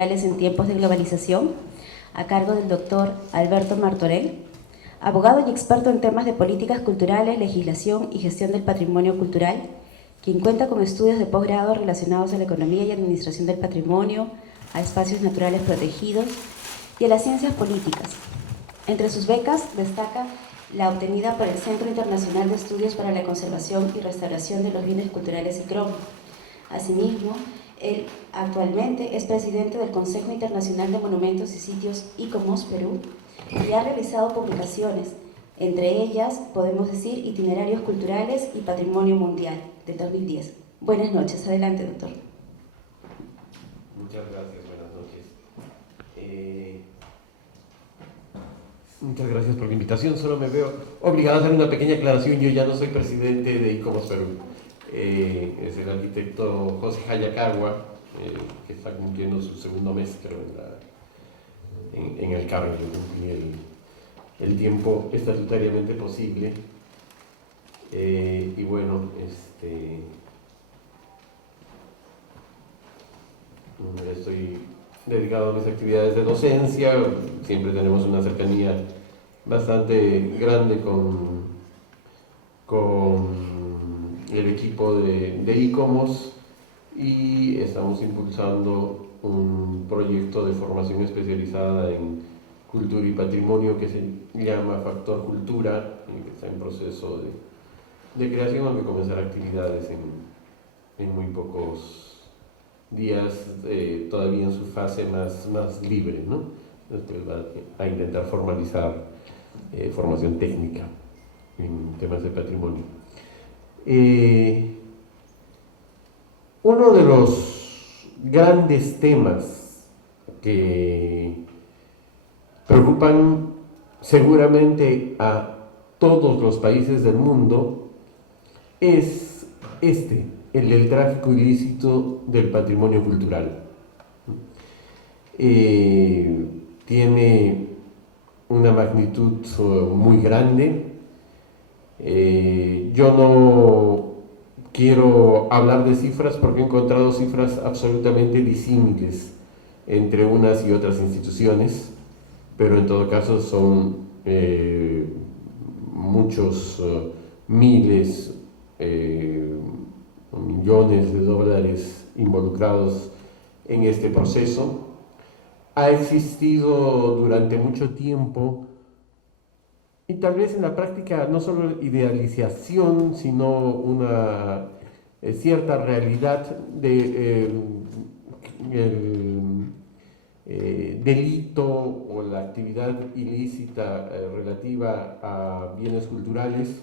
En tiempos de globalización, a cargo del doctor Alberto Martorell, abogado y experto en temas de políticas culturales, legislación y gestión del patrimonio cultural, quien cuenta con estudios de posgrado relacionados a la economía y administración del patrimonio, a espacios naturales protegidos y a las ciencias políticas. Entre sus becas destaca la obtenida por el Centro Internacional de Estudios para la Conservación y Restauración de los Bienes Culturales ICROM. Asimismo, él actualmente es presidente del Consejo Internacional de Monumentos y Sitios ICOMOS Perú y ha realizado publicaciones, entre ellas, podemos decir, Itinerarios Culturales y Patrimonio Mundial, de 2010. Buenas noches, adelante, doctor. Muchas gracias, buenas noches. Muchas gracias por la invitación. Solo me veo obligado a hacer una pequeña aclaración. Yo ya no soy presidente de ICOMOS Perú. Es el arquitecto José Hayakawa, que está cumpliendo su segundo mes, creo, en el cargo. Yo cumplí el tiempo estatutariamente posible. Y bueno, estoy dedicado a mis actividades de docencia. Siempre tenemos una cercanía bastante grande con el equipo de ICOMOS y estamos impulsando un proyecto de formación especializada en cultura y patrimonio que se llama Factor Cultura y que está en proceso de creación, aunque comenzará actividades en muy pocos días, todavía en su fase más libre, ¿no? Después va a intentar formalizar formación técnica en temas de patrimonio. Uno de los grandes temas que preocupan seguramente a todos los países del mundo es el del tráfico ilícito del patrimonio cultural. Tiene una magnitud muy grande. Yo no quiero hablar de cifras porque he encontrado cifras absolutamente disímiles entre unas y otras instituciones, pero en todo caso son muchos miles, millones de dólares involucrados en este proceso. Ha existido durante mucho tiempo, y tal vez en la práctica, no solo idealización, sino una cierta realidad de el delito o la actividad ilícita relativa a bienes culturales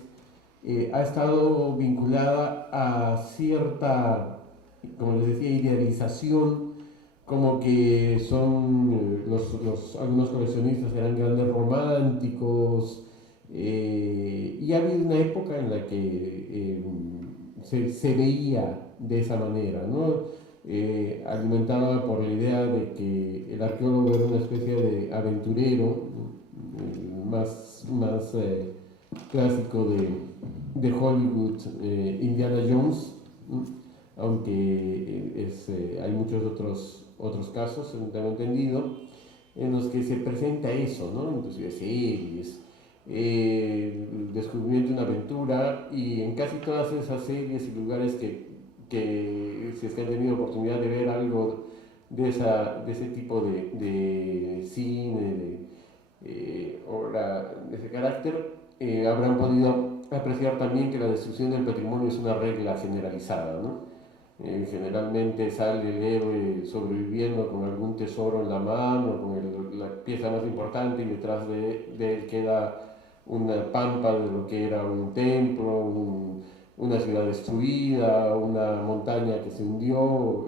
ha estado vinculada a cierta, como les decía, idealización, como que son algunos coleccionistas eran grandes románticos, y ha habido una época en la que se veía de esa manera, ¿no? Alimentada por la idea de que el arqueólogo era una especie de aventurero, más clásico de Hollywood, Indiana Jones, aunque hay muchos otros casos, tengo entendido, en los que se presenta eso, ¿no? Inclusive series, el descubrimiento de una aventura, y en casi todas esas series y lugares que si es que han tenido oportunidad de ver algo de ese tipo de cine, obra de ese carácter, habrán podido apreciar también que la destrucción del patrimonio es una regla generalizada, ¿no? Generalmente sale el héroe sobreviviendo con algún tesoro en la mano, con la pieza más importante, y detrás de él queda una pampa de lo que era un templo, una ciudad destruida, una montaña que se hundió,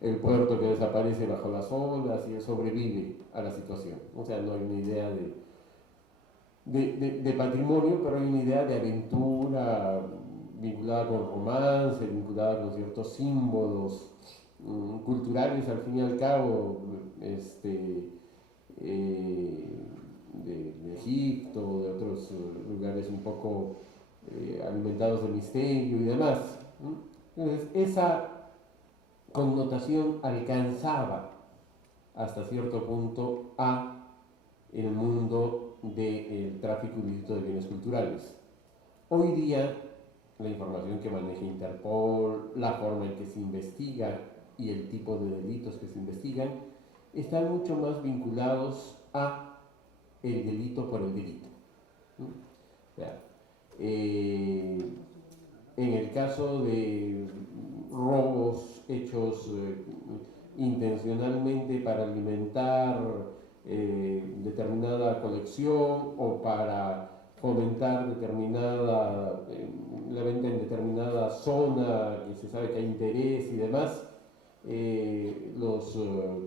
el puerto que desaparece bajo las olas, y él sobrevive a la situación. O sea, no hay una idea de patrimonio, pero hay una idea de aventura vinculada con romance, vinculada con ciertos símbolos culturales, al fin y al cabo, de Egipto, de otros lugares un poco alimentados de misterio y demás. Entonces, esa connotación alcanzaba hasta cierto punto a el mundo del tráfico ilícito de bienes culturales. Hoy día, la información que maneja Interpol, la forma en que se investiga y el tipo de delitos que se investigan, están mucho más vinculados a el delito por el delito. O sea, en el caso de robos hechos intencionalmente para alimentar determinada colección o para fomentar la venta en determinada zona que se sabe que hay interés y demás, los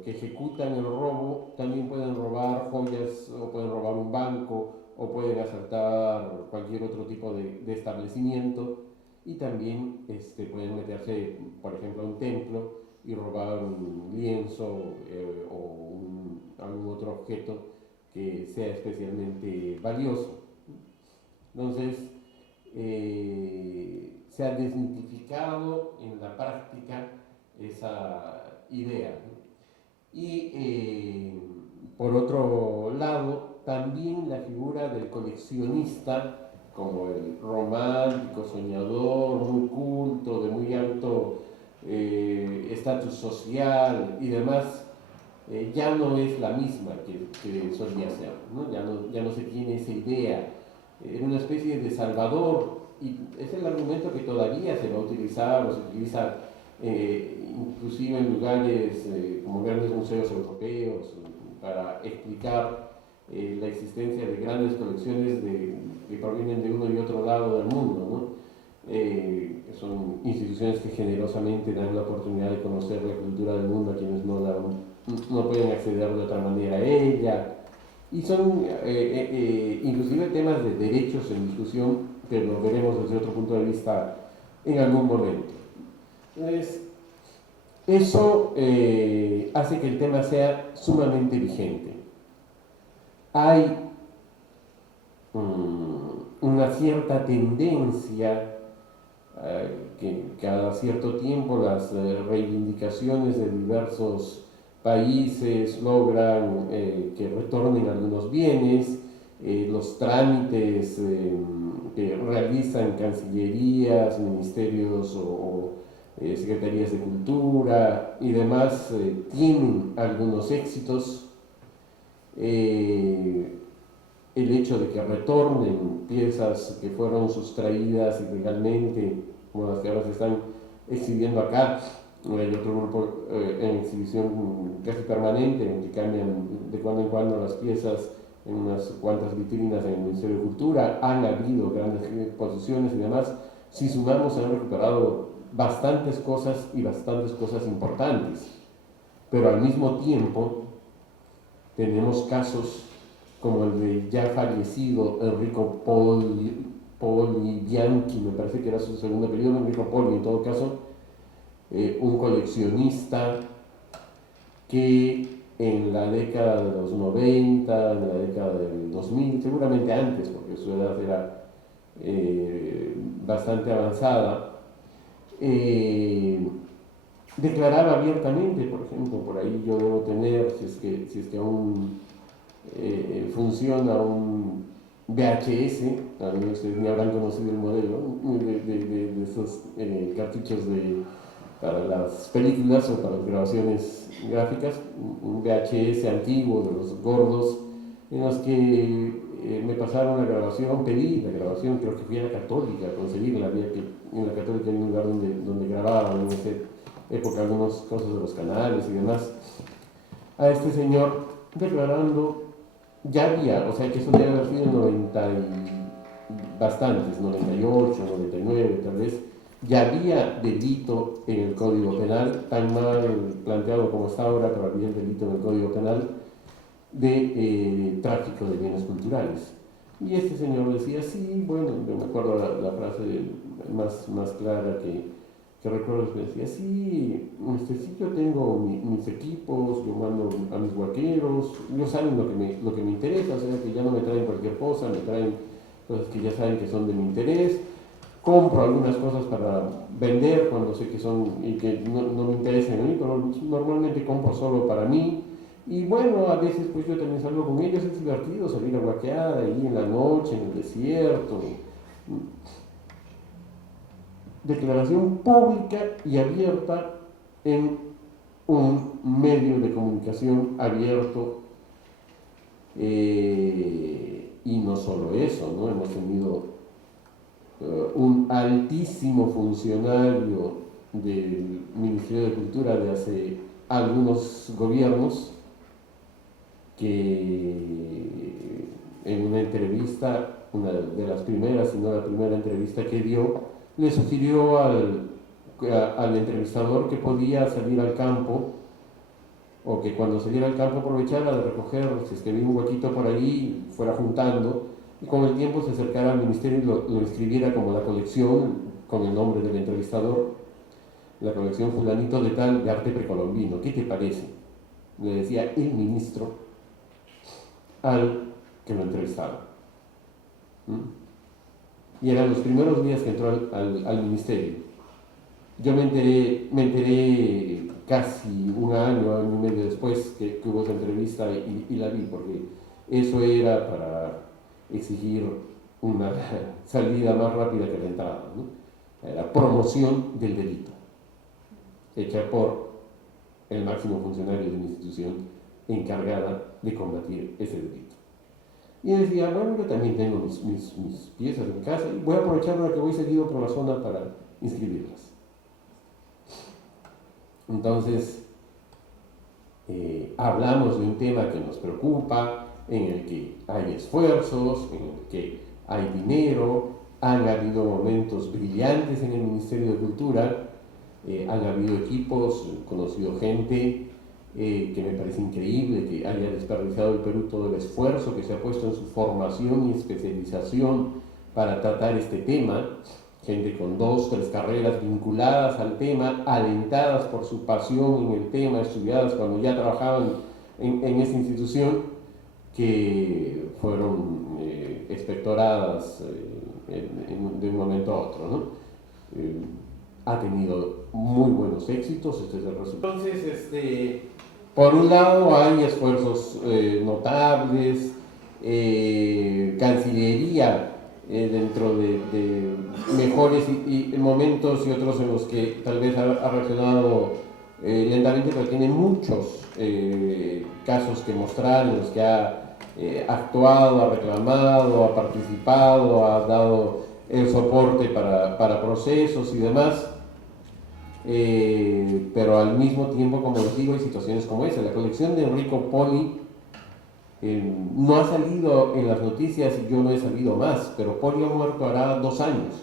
que ejecutan el robo también pueden robar joyas o pueden robar un banco o pueden asaltar cualquier otro tipo de establecimiento y también pueden meterse, por ejemplo, a un templo y robar un lienzo algún otro objeto que sea especialmente valioso. Entonces, se ha desmitificado en la práctica esa idea. Y por otro lado, también la figura del coleccionista, como el romántico, soñador, muy culto, de muy alto estatus social y demás, ya no es la misma que solía ser, ¿no? Ya no se tiene esa idea. Era una especie de salvador, y es el argumento que todavía se va a utilizar o se utiliza inclusive en lugares como grandes museos europeos para explicar la existencia de grandes colecciones que provienen de uno y otro lado del mundo, ¿no? Son instituciones que generosamente dan la oportunidad de conocer la cultura del mundo a quienes no pueden acceder de otra manera a ella. Y son inclusive temas de derechos en discusión, que lo veremos desde otro punto de vista en algún momento. Entonces, eso hace que el tema sea sumamente vigente. Hay una cierta tendencia que cada cierto tiempo las reivindicaciones de diversos países logran que retornen algunos bienes, los trámites que realizan cancillerías, ministerios o secretarías de cultura y demás tienen algunos éxitos. El hecho de que retornen piezas que fueron sustraídas ilegalmente, como las que ahora se están exhibiendo acá, hay otro grupo en exhibición casi permanente, en que cambian de cuando en cuando las piezas en unas cuantas vitrinas en el Ministerio de Cultura. Han habido grandes exposiciones y demás. Si sumamos, se han recuperado bastantes cosas y bastantes cosas importantes, pero al mismo tiempo tenemos casos como el de ya fallecido Enrico Poli Bianchi, me parece que era su segundo apellido, Enrico Poli en todo caso, un coleccionista que en la década de los 90, en la década del 2000, seguramente antes, porque su edad era bastante avanzada, declaraba abiertamente, por ejemplo, por ahí yo debo tener, si es que aún funciona un VHS, a mí ustedes ni habrán conocido el modelo de esos cartuchos para las películas o para las grabaciones gráficas, un VHS antiguo de los gordos, en los que me pasaron la grabación, pedí la grabación, creo que fui a la Católica a conseguirla, en la Católica hay un lugar donde grababan en esa época algunas cosas de los canales y demás, a este señor declarando, ya había, o sea que eso debe haber sido en 90 y bastantes, 98, 99 tal vez, ya había delito en el Código Penal, tan mal planteado como está ahora, pero había el delito en el Código Penal de tráfico de bienes culturales. Y este señor decía, sí, bueno, me acuerdo la frase más clara que recuerdo, que decía, sí, sí, yo tengo mis equipos, yo mando a mis vaqueros, ellos saben lo que me interesa, o sea, que ya no me traen cualquier cosa, me traen cosas que ya saben que son de mi interés, compro algunas cosas para vender cuando sé que son y que no me interesan a mí, pero normalmente compro solo para mí Y bueno, a veces pues yo también salgo con ellos, es divertido salir a guaquear ahí en la noche, en el desierto. Declaración pública y abierta en un medio de comunicación abierto, y no solo eso, ¿no? Hemos tenido un altísimo funcionario del Ministerio de Cultura de hace algunos gobiernos que en una entrevista, una de las primeras, si no la primera entrevista que dio, le sugirió al entrevistador que podía salir al campo, o que cuando saliera al campo aprovechara de recoger, si es que había un huequito por ahí, fuera juntando, y con el tiempo se acercara al ministerio y lo inscribiera como la colección, con el nombre del entrevistador, la colección fulanito de tal de arte precolombino. ¿Qué te parece? Le decía el ministro al que lo entrevistaba. Y eran los primeros días que entró al ministerio. Yo me enteré casi un año y medio después que hubo esa entrevista y la vi, porque eso era para exigir una salida más rápida que la entrada, ¿no? Era promoción del delito, hecha por el máximo funcionario de una institución encargada de combatir ese delito. Y decía, bueno, yo también tengo mis piezas en casa y voy a aprovechar ahora que voy seguido por la zona para inscribirlas. Entonces, hablamos de un tema que nos preocupa, en el que hay esfuerzos, en el que hay dinero, han habido momentos brillantes en el Ministerio de Cultura, han habido equipos, he conocido gente que me parece increíble que haya desperdiciado el Perú todo el esfuerzo que se ha puesto en su formación y especialización para tratar este tema, gente con 2, 3 carreras vinculadas al tema, alentadas por su pasión en el tema, estudiadas cuando ya trabajaban en esa institución, que fueron expectoradas de un momento a otro, ¿no? Ha tenido muy buenos éxitos, este es el resultado. Entonces, por un lado hay esfuerzos notables, Cancillería dentro de mejores y momentos y otros en los que tal vez ha reaccionado lentamente, pero tiene muchos casos que mostrar en los que ha actuado, ha reclamado, ha participado, ha dado el soporte para procesos y demás. Pero al mismo tiempo, como les digo, hay situaciones como esa. La colección de Enrico Poli no ha salido en las noticias y yo no he sabido más, pero Poli ha muerto hará 2 años.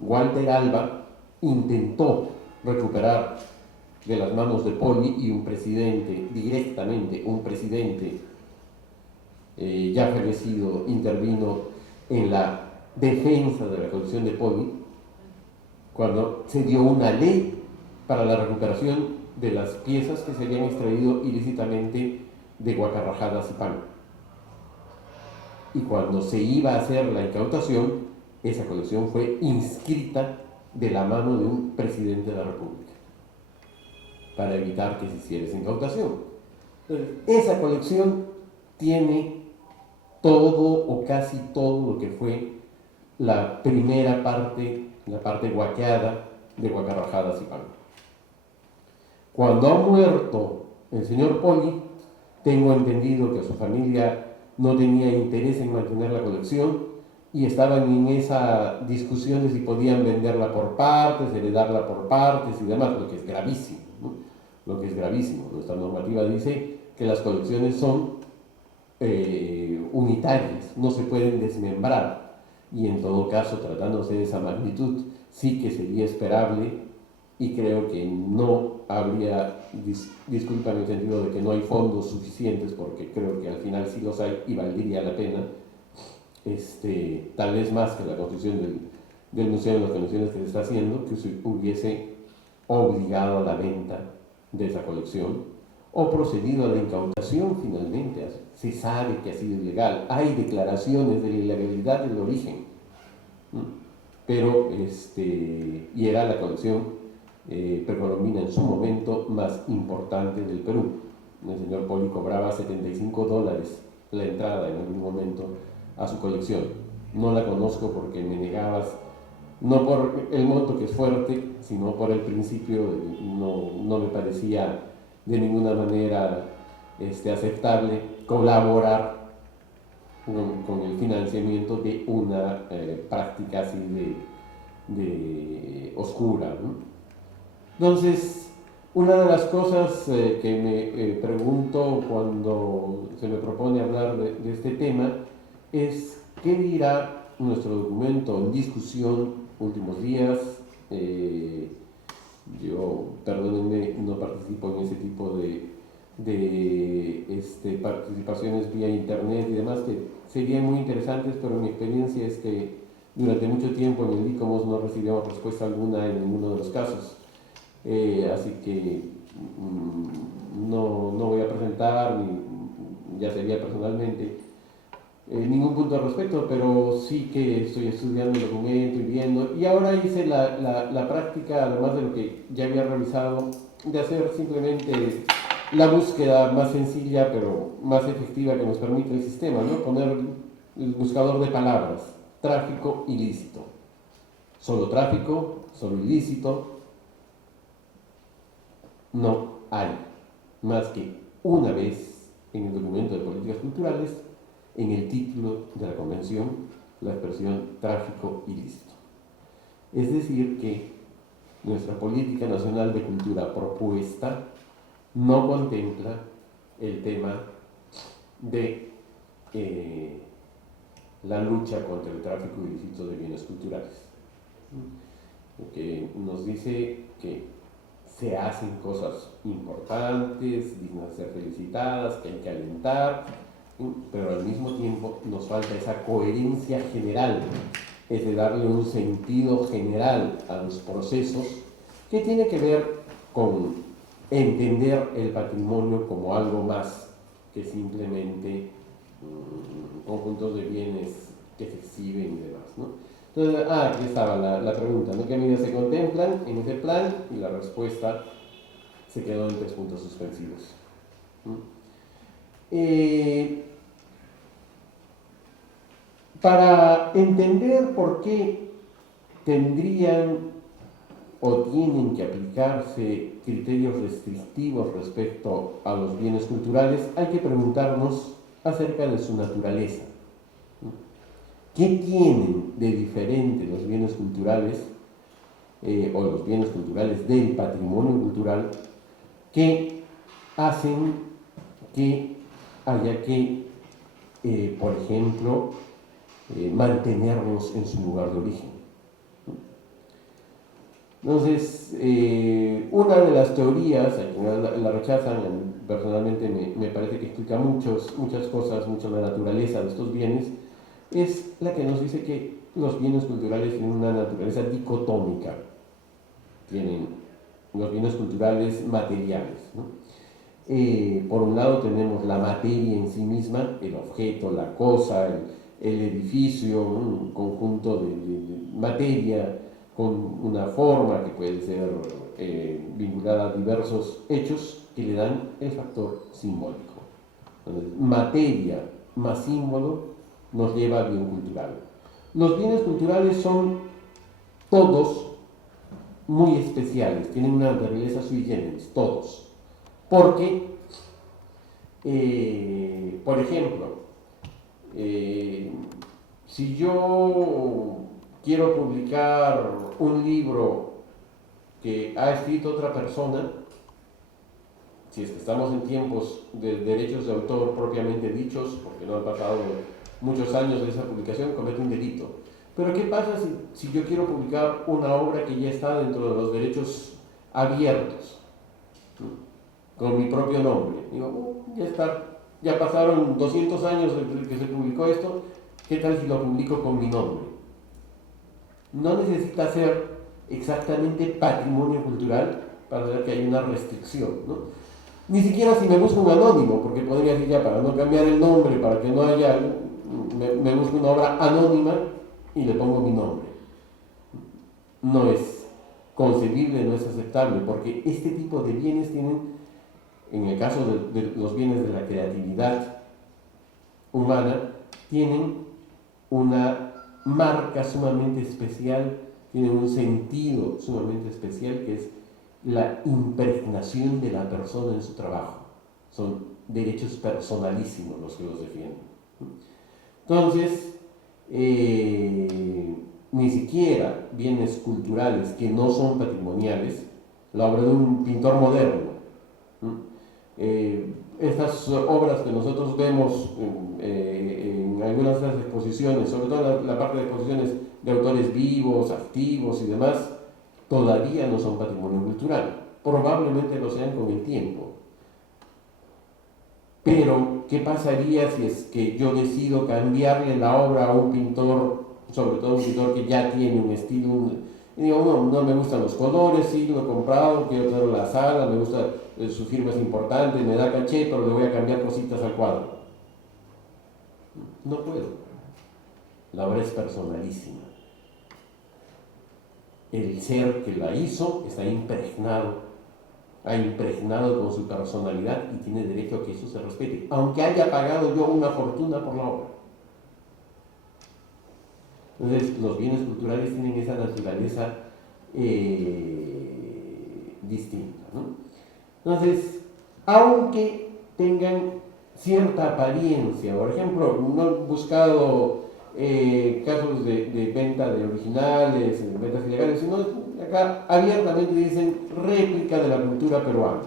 Walter Alba intentó recuperar de las manos de Poli, y un presidente, directamente un presidente ya fallecido, intervino en la defensa de la colección de Poli, cuando se dio una ley para la recuperación de las piezas que se habían extraído ilícitamente de Guacarrajadas y Pan. Y cuando se iba a hacer la incautación, esa colección fue inscrita de la mano de un presidente de la República, para evitar que se hiciera esa incautación. Entonces, esa colección tiene todo o casi todo lo que fue la primera parte, la parte guaqueada de Guacarrajadas y Pan. Cuando ha muerto el señor Poli, tengo entendido que su familia no tenía interés en mantener la colección y estaban en esa discusión de si podían venderla por partes, heredarla por partes y demás, lo que es gravísimo, ¿no? Lo que es gravísimo. Nuestra normativa dice que las colecciones son unitarias, no se pueden desmembrar, y en todo caso, tratándose de esa magnitud, sí que sería esperable, y creo que no habría, disculpa en el sentido de que no hay fondos suficientes, porque creo que al final sí los hay y valdría la pena, tal vez más que la construcción del museo en las condiciones que se está haciendo, que se hubiese obligado a la venta de esa colección o procedido a la incautación finalmente. Se sabe que ha sido ilegal, hay declaraciones de la ilegalidad del origen, pero y era la colección precolombina en su momento más importante del Perú. el señor Poli cobraba $75 la entrada en algún momento a su colección. No la conozco porque me negabas, no por el monto que es fuerte, sino por el principio, no me parecía de ninguna manera aceptable colaborar con el financiamiento de una práctica así de oscura, ¿no? Entonces, una de las cosas que me pregunto cuando se me propone hablar de este tema es qué dirá nuestro documento en discusión últimos días. Yo, perdónenme, no participo en ese tipo de participaciones vía internet y demás, que serían muy interesantes, pero mi experiencia es que durante mucho tiempo en el ICOMOS no recibíamos respuesta alguna en ninguno de los casos. Así que no voy a presentar, ni ya sería personalmente, ningún punto al respecto, pero sí que estoy estudiando el documento y viendo. Y ahora hice la práctica, además de lo que ya había revisado, de hacer simplemente la búsqueda más sencilla, pero más efectiva que nos permite el sistema, ¿no? Poner el buscador de palabras, tráfico ilícito. Solo tráfico, solo ilícito. No hay más que una vez en el documento de políticas culturales, en el título de la convención, la expresión tráfico ilícito. Es decir, que nuestra política nacional de cultura propuesta no contempla el tema de la lucha contra el tráfico ilícito de bienes culturales, que nos dice que se hacen cosas importantes, dignas de ser felicitadas, que hay que alentar, pero al mismo tiempo nos falta esa coherencia general, es de darle un sentido general a los procesos que tiene que ver con entender el patrimonio como algo más que simplemente conjuntos de bienes que se exhiben y demás, ¿no? Entonces, aquí estaba la pregunta, ¿no? ¿Qué medidas se contemplan en ese plan? Y la respuesta se quedó en 3 puntos suspensivos. Para entender por qué tendrían o tienen que aplicarse criterios restrictivos respecto a los bienes culturales, hay que preguntarnos acerca de su naturaleza. ¿Qué tienen de diferente los bienes culturales o los bienes culturales del patrimonio cultural que hacen que haya que, por ejemplo, mantenerlos en su lugar de origen? Entonces, una de las teorías, al final la rechazan, personalmente me parece que explica muchas cosas, mucho la naturaleza de estos bienes, es la que nos dice que los bienes culturales tienen una naturaleza dicotómica. Tienen los bienes culturales materiales, ¿no? Por un lado tenemos la materia en sí misma, el objeto, la cosa, el edificio, un conjunto de materia con una forma que puede ser vinculada a diversos hechos que le dan el factor simbólico. Entonces, materia más símbolo nos lleva a bien cultural. Los bienes culturales son todos muy especiales, tienen una naturaleza sui generis, todos. Porque, por ejemplo, si yo quiero publicar un libro que ha escrito otra persona, si es que estamos en tiempos de derechos de autor propiamente dichos, porque no han pasado muchos años de esa publicación, comete un delito. Pero ¿qué pasa si yo quiero publicar una obra que ya está dentro de los derechos abiertos, con mi propio nombre? Digo, ya está, ya pasaron 200 años desde que se publicó esto, ¿qué tal si lo publico con mi nombre? No necesita ser exactamente patrimonio cultural para ver que hay una restricción, ¿no? Ni siquiera si me busco un anónimo, porque podría decir ya, para no cambiar el nombre, para que no haya, me busco una obra anónima y le pongo mi nombre. No es concebible, no es aceptable, porque este tipo de bienes tienen en el caso de los bienes de la creatividad humana, tienen una marca sumamente especial, tienen un sentido sumamente especial, que es la impregnación de la persona en su trabajo. Son derechos personalísimos los que los defienden. Entonces, ni siquiera bienes culturales que no son patrimoniales, la obra de un pintor moderno, estas obras que nosotros vemos en algunas de las exposiciones, sobre todo la parte de exposiciones de autores vivos, activos y demás, todavía no son patrimonio cultural. Probablemente lo sean con el tiempo. Pero, ¿qué pasaría si es que yo decido cambiarle la obra a un pintor, sobre todo un pintor que ya tiene un estilo, y digo, no me gustan los colores, sí, lo he comprado, quiero tenerlo en la sala, me gusta, su firma es importante, me da caché, pero le voy a cambiar cositas al cuadro? No puedo. La obra es personalísima. El ser que la hizo está impregnado, ha impregnado con su personalidad y tiene derecho a que eso se respete, aunque haya pagado yo una fortuna por la obra. Entonces, los bienes culturales tienen esa naturaleza distinta, ¿no? Entonces, aunque tengan cierta apariencia, por ejemplo, no he buscado casos de venta de originales, de ventas ilegales, sino acá abiertamente dicen réplica de la cultura peruana.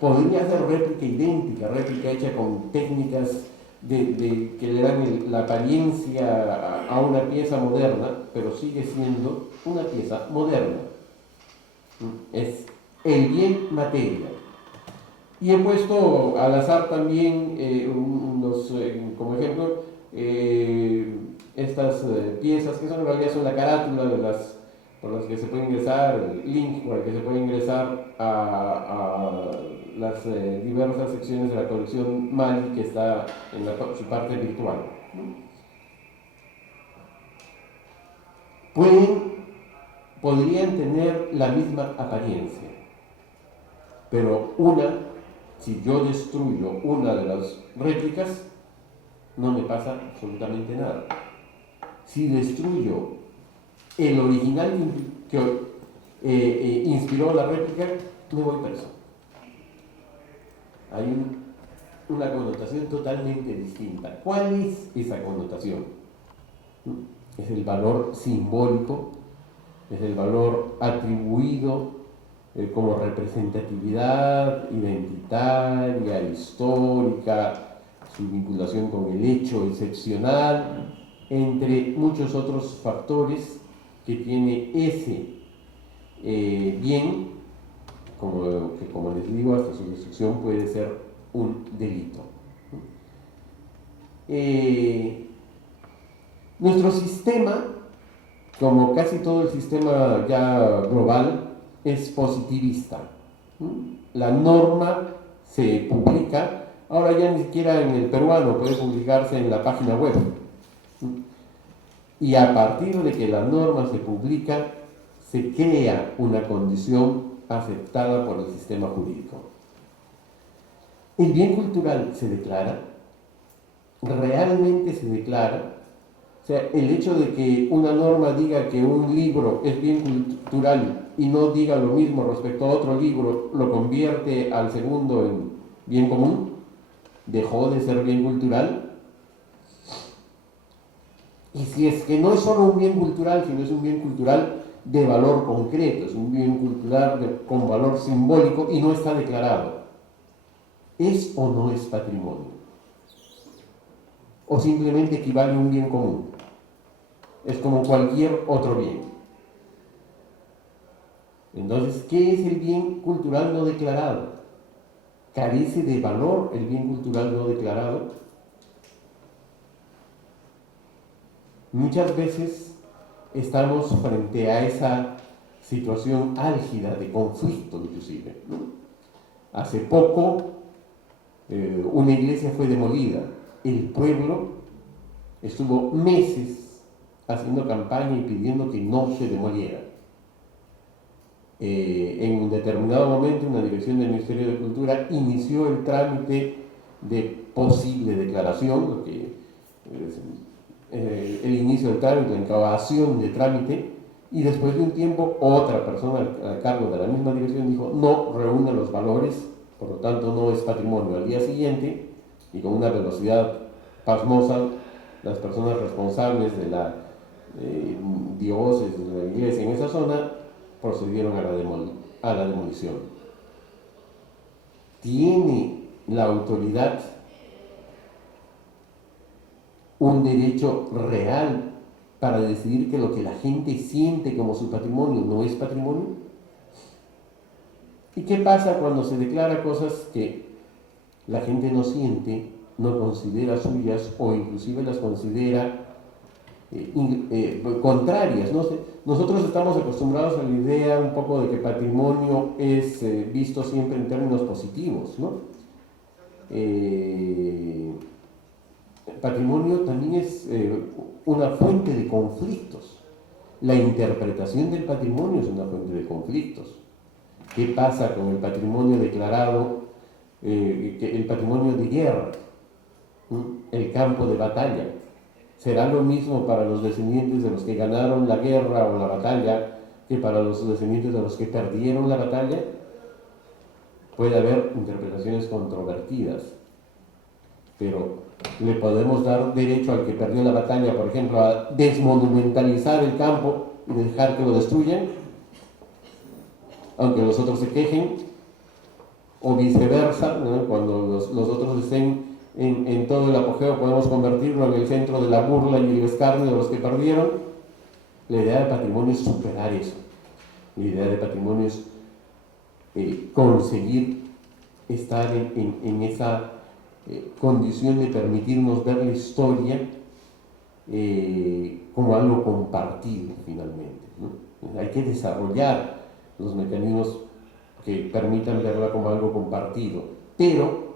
Podría ser réplica idéntica, réplica hecha con técnicas que le dan la apariencia a una pieza moderna, pero sigue siendo una pieza moderna. Es el bien materia. Y he puesto al azar también como ejemplo estas piezas que en realidad son la carátula por las que se puede ingresar, el link por el que se puede ingresar a las diversas secciones de la colección Mali que está en su parte virtual. Podrían tener la misma apariencia, pero si yo destruyo una de las réplicas, no me pasa absolutamente nada. Si destruyo el original que inspiró la réplica, me voy preso. Hay una connotación totalmente distinta. ¿Cuál es esa connotación? Es el valor simbólico, es el valor atribuido como representatividad identitaria, histórica, su vinculación con el hecho excepcional, entre muchos otros factores que tiene ese bien, que como les digo, hasta su destrucción puede ser un delito. Nuestro sistema, como casi todo el sistema ya global, es positivista. La norma se publica, ahora ya ni siquiera en el peruano puede publicarse en la página web. Y a partir de que la norma se publica, se crea una condición aceptada por el sistema jurídico. El bien cultural se declara, realmente se declara. O sea, el hecho de que una norma diga que un libro es bien cultural y no diga lo mismo respecto a otro libro, lo convierte al segundo en bien común, dejó de ser bien cultural. Y si es que no es solo un bien cultural, sino es un bien cultural de valor concreto, es un bien cultural con valor simbólico y no está declarado, ¿es o no es patrimonio? ¿O simplemente equivale a un bien común? Es como cualquier otro bien. Entonces, ¿qué es el bien cultural no declarado? ¿Carece de valor el bien cultural no declarado? Muchas veces estamos frente a esa situación álgida de conflicto inclusive, ¿no? Hace poco una iglesia fue demolida. El pueblo estuvo meses haciendo campaña y pidiendo que no se demoliera. en un determinado momento una dirección del Ministerio de Cultura inició el trámite de posible declaración, lo que es el inicio del trámite, la incautación de trámite, y después de un tiempo otra persona a cargo de la misma dirección dijo no reúne los valores, por lo tanto no es patrimonio. Al día siguiente, y con una velocidad pasmosa, las personas responsables de la diócesis, de la iglesia en esa zona, procedieron a la demolición. ¿Tiene la autoridad un derecho real para decidir que lo que la gente siente como su patrimonio no es patrimonio? ¿Y qué pasa cuando se declara cosas que la gente no siente, no considera suyas o inclusive las considera contrarias? ¿No? Nosotros estamos acostumbrados a la idea un poco de que patrimonio es visto siempre en términos positivos, ¿no? Patrimonio también es una fuente de conflictos. La interpretación del patrimonio es una fuente de conflictos. ¿Qué pasa con el patrimonio declarado, el patrimonio de guerra, el campo de batalla? ¿Será lo mismo para los descendientes de los que ganaron la guerra o la batalla que para los descendientes de los que perdieron la batalla? Puede haber interpretaciones controvertidas, pero le podemos dar derecho al que perdió la batalla, por ejemplo, a desmonumentalizar el campo y dejar que lo destruyan, aunque los otros se quejen, o viceversa, ¿no? Cuando los otros estén en todo el apogeo, podemos convertirlo en el centro de la burla y el escarnio de los que perdieron. La idea de patrimonio es superar eso. La idea de patrimonio es conseguir estar en esa condición de permitirnos ver la historia como algo compartido finalmente, ¿no? Hay que desarrollar los mecanismos que permitan verla como algo compartido, pero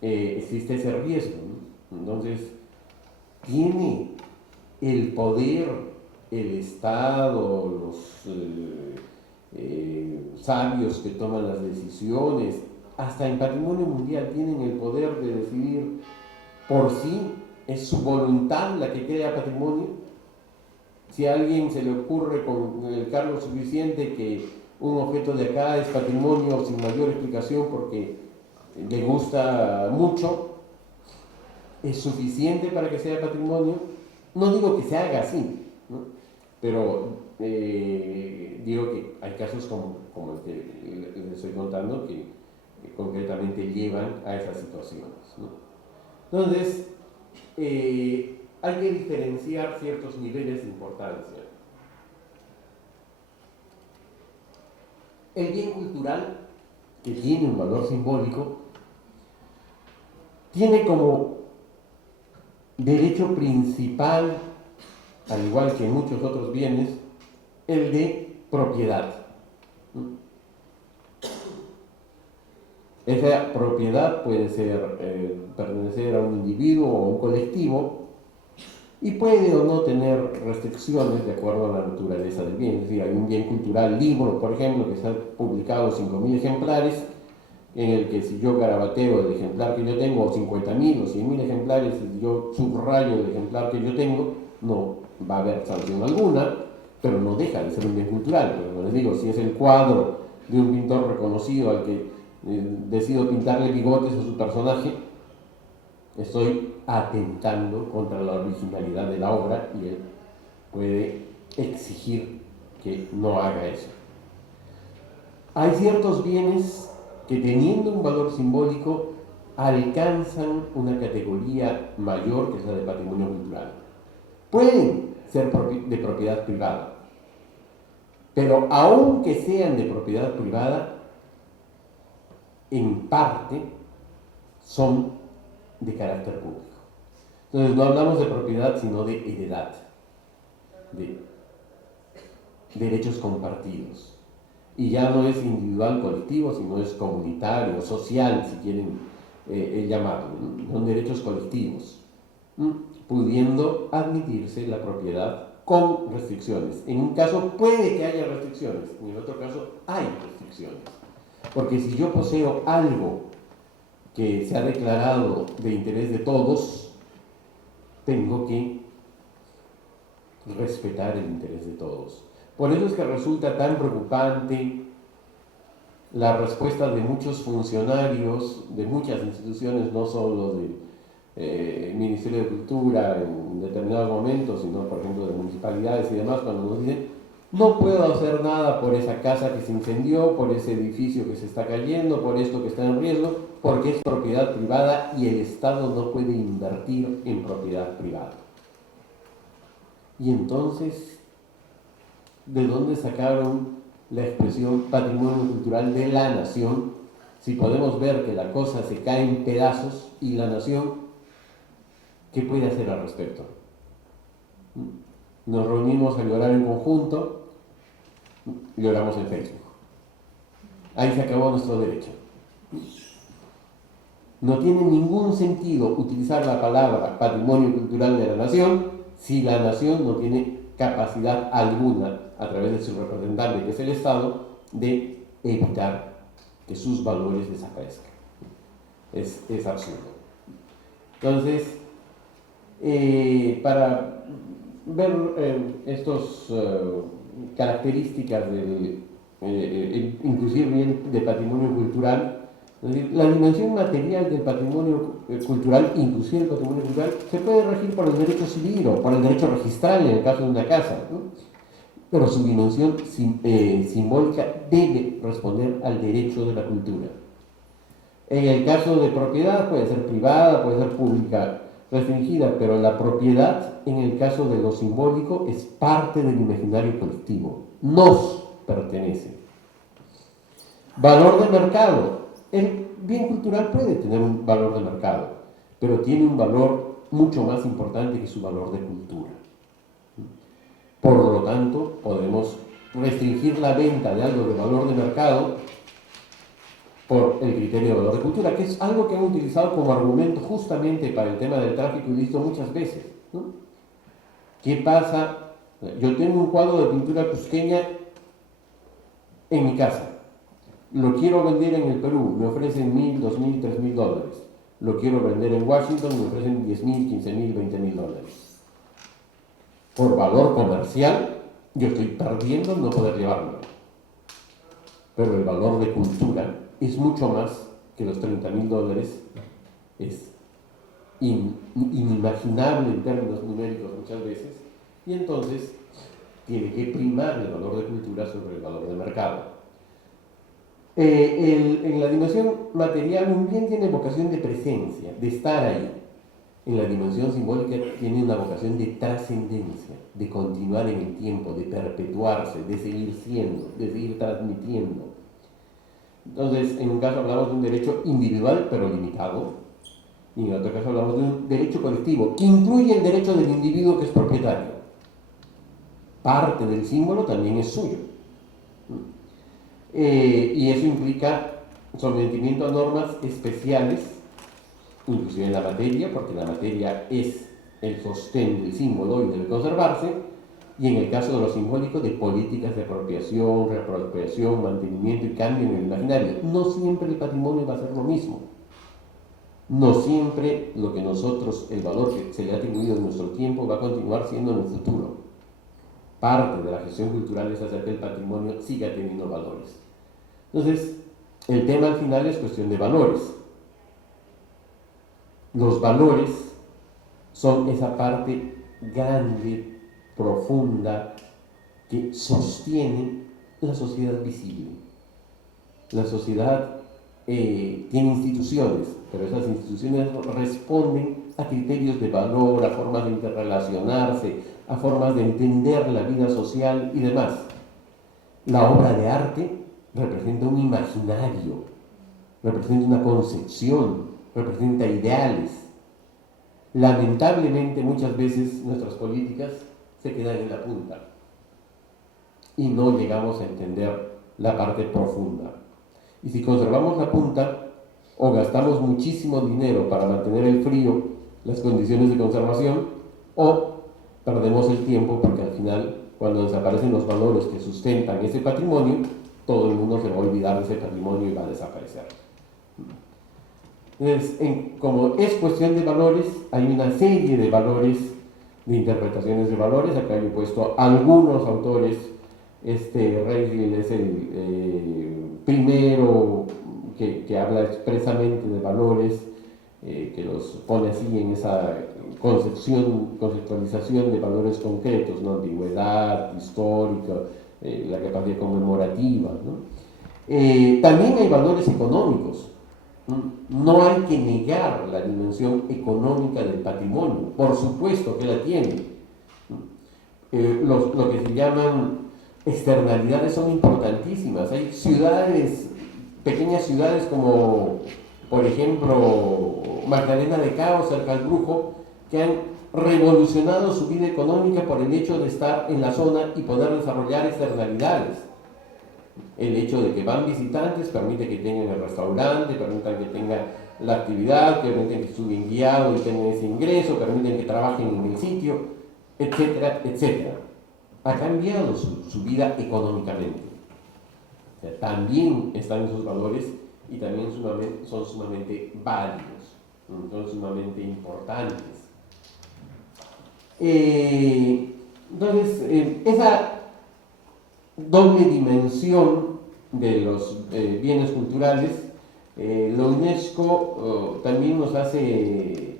existe ese riesgo, ¿no? Entonces, ¿tiene el poder, el Estado, los sabios que toman las decisiones, hasta en patrimonio mundial, tienen el poder de decidir por sí? ¿Es su voluntad la que crea patrimonio? Si a alguien se le ocurre con el cargo suficiente que un objeto de acá es patrimonio sin mayor explicación porque le gusta mucho, ¿es suficiente para que sea patrimonio? No digo que se haga así, ¿no? Pero digo que hay casos como el que les estoy contando que concretamente llevan a esas situaciones, ¿no? Entonces, hay que diferenciar ciertos niveles de importancia. El bien cultural, que tiene un valor simbólico, tiene como derecho principal, al igual que muchos otros bienes, el de propiedad. Esa propiedad puede ser pertenecer a un individuo o a un colectivo y puede o no tener restricciones de acuerdo a la naturaleza del bien. Es decir, hay un bien cultural, libro, por ejemplo, que se han publicado 5.000 ejemplares, en el que si yo garabateo el ejemplar que yo tengo, o 50.000 o 100.000 ejemplares, si yo subrayo el ejemplar que yo tengo, no va a haber sanción alguna, pero no deja de ser un bien cultural. Pero como les digo, si es el cuadro de un pintor reconocido al que decido pintarle bigotes a su personaje, estoy atentando contra la originalidad de la obra y él puede exigir que no haga eso. Hay ciertos bienes que, teniendo un valor simbólico, alcanzan una categoría mayor, que es la de patrimonio cultural. Pueden ser de propiedad privada, pero aunque sean de propiedad privada, en parte son de carácter público. Entonces no hablamos de propiedad, sino de heredad, de derechos compartidos. Y ya no es individual, colectivo, sino es comunitario, social, si quieren llamarlo. Son derechos colectivos, pudiendo admitirse la propiedad con restricciones. En un caso puede que haya restricciones, en el otro caso hay restricciones. Porque si yo poseo algo que se ha declarado de interés de todos, tengo que respetar el interés de todos. Por eso es que resulta tan preocupante la respuesta de muchos funcionarios de muchas instituciones, no solo del Ministerio de Cultura en determinados momentos, sino por ejemplo de municipalidades y demás, cuando nos dicen: no puedo hacer nada por esa casa que se incendió, por ese edificio que se está cayendo, por esto que está en riesgo, porque es propiedad privada y el Estado no puede invertir en propiedad privada. Y entonces, ¿de dónde sacaron la expresión patrimonio cultural de la nación? Si podemos ver que la cosa se cae en pedazos y la nación, ¿qué puede hacer al respecto? Nos reunimos a llorar en conjunto, lloramos en Facebook. Ahí se acabó nuestro derecho. No tiene ningún sentido utilizar la palabra patrimonio cultural de la nación si la nación no tiene capacidad alguna, a través de su representante, que es el Estado, de evitar que sus valores desaparezcan. Es absurdo. Entonces, para ver estas características del, inclusive bien de patrimonio cultural, es decir, la dimensión material del patrimonio cultural, inclusive el patrimonio cultural, se puede regir por el derecho civil o por el derecho registral en el caso de una casa, ¿no? Pero su dimensión simbólica debe responder al derecho de la cultura. En el caso de propiedad puede ser privada, puede ser pública, restringida, pero la propiedad, en el caso de lo simbólico, es parte del imaginario colectivo, nos pertenece. Valor de mercado. El bien cultural puede tener un valor de mercado, pero tiene un valor mucho más importante que su valor de cultura. Por lo tanto, podemos restringir la venta de algo de valor de mercado por el criterio de valor de cultura, que es algo que han utilizado como argumento justamente para el tema del tráfico ilícito muchas veces, ¿no? ¿Qué pasa? Yo tengo un cuadro de pintura cusqueña en mi casa. Lo quiero vender en el Perú, me ofrecen $1,000, $2,000, $3,000. Lo quiero vender en Washington, me ofrecen $10,000, $15,000, $20,000. Por valor comercial, yo estoy perdiendo no poder llevarlo. Pero el valor de cultura es mucho más que los $30,000. Es inimaginable en términos numéricos muchas veces, y entonces tiene que primar el valor de cultura sobre el valor de mercado. En la dimensión material, un bien tiene vocación de presencia, de estar ahí. En la dimensión simbólica tiene una vocación de trascendencia, de continuar en el tiempo, de perpetuarse, de seguir siendo, de seguir transmitiendo. Entonces, en un caso hablamos de un derecho individual, pero limitado, y en otro caso hablamos de un derecho colectivo, que incluye el derecho del individuo que es propietario. Parte del símbolo también es suyo. Y eso implica sometimiento a normas especiales, inclusive en la materia, porque la materia es el sostén del símbolo y debe conservarse, y en el caso de lo simbólico, de políticas de apropiación, reapropiación, mantenimiento y cambio en el imaginario. No siempre el patrimonio va a ser lo mismo. No siempre lo que nosotros, el valor que se le ha atribuido en nuestro tiempo, va a continuar siendo en el futuro. Parte de la gestión cultural es hacer que el patrimonio siga teniendo valores. Entonces, el tema al final es cuestión de valores. Los valores son esa parte grande, profunda, que sostiene la sociedad visible. La sociedad tiene instituciones, pero esas instituciones responden a criterios de valor, a formas de interrelacionarse, a formas de entender la vida social y demás. La obra de arte representa un imaginario, representa una concepción, representa ideales. Lamentablemente, muchas veces nuestras políticas se quedan en la punta y no llegamos a entender la parte profunda. Y si conservamos la punta, o gastamos muchísimo dinero para mantener el frío, las condiciones de conservación, o perdemos el tiempo porque al final, cuando desaparecen los valores que sustentan ese patrimonio, todo el mundo se va a olvidar de ese patrimonio y va a desaparecer. Entonces, como es cuestión de valores, hay una serie de valores, de interpretaciones de valores. Acá yo he puesto algunos autores. Reisling es el primero que habla expresamente de valores, que los pone así en esa conceptualización de valores concretos, ¿no? Antigüedad, histórica, la capacidad conmemorativa, ¿no? También hay valores económicos. No hay que negar la dimensión económica del patrimonio, por supuesto que la tiene. Lo que se llaman externalidades son importantísimas. Hay ciudades, pequeñas ciudades como, por ejemplo, Magdalena de Cao, cerca del Brujo, que han revolucionado su vida económica por el hecho de estar en la zona y poder desarrollar externalidades. El hecho de que van visitantes permite que tengan el restaurante, permiten que tengan la actividad, permiten que estudien guiado y tengan ese ingreso, permiten que trabajen en el sitio, etcétera, etcétera. Ha cambiado su vida económicamente. O sea, también están esos valores y también son sumamente válidos, son sumamente importantes. Entonces, esa doble dimensión de los bienes culturales, la UNESCO también nos hace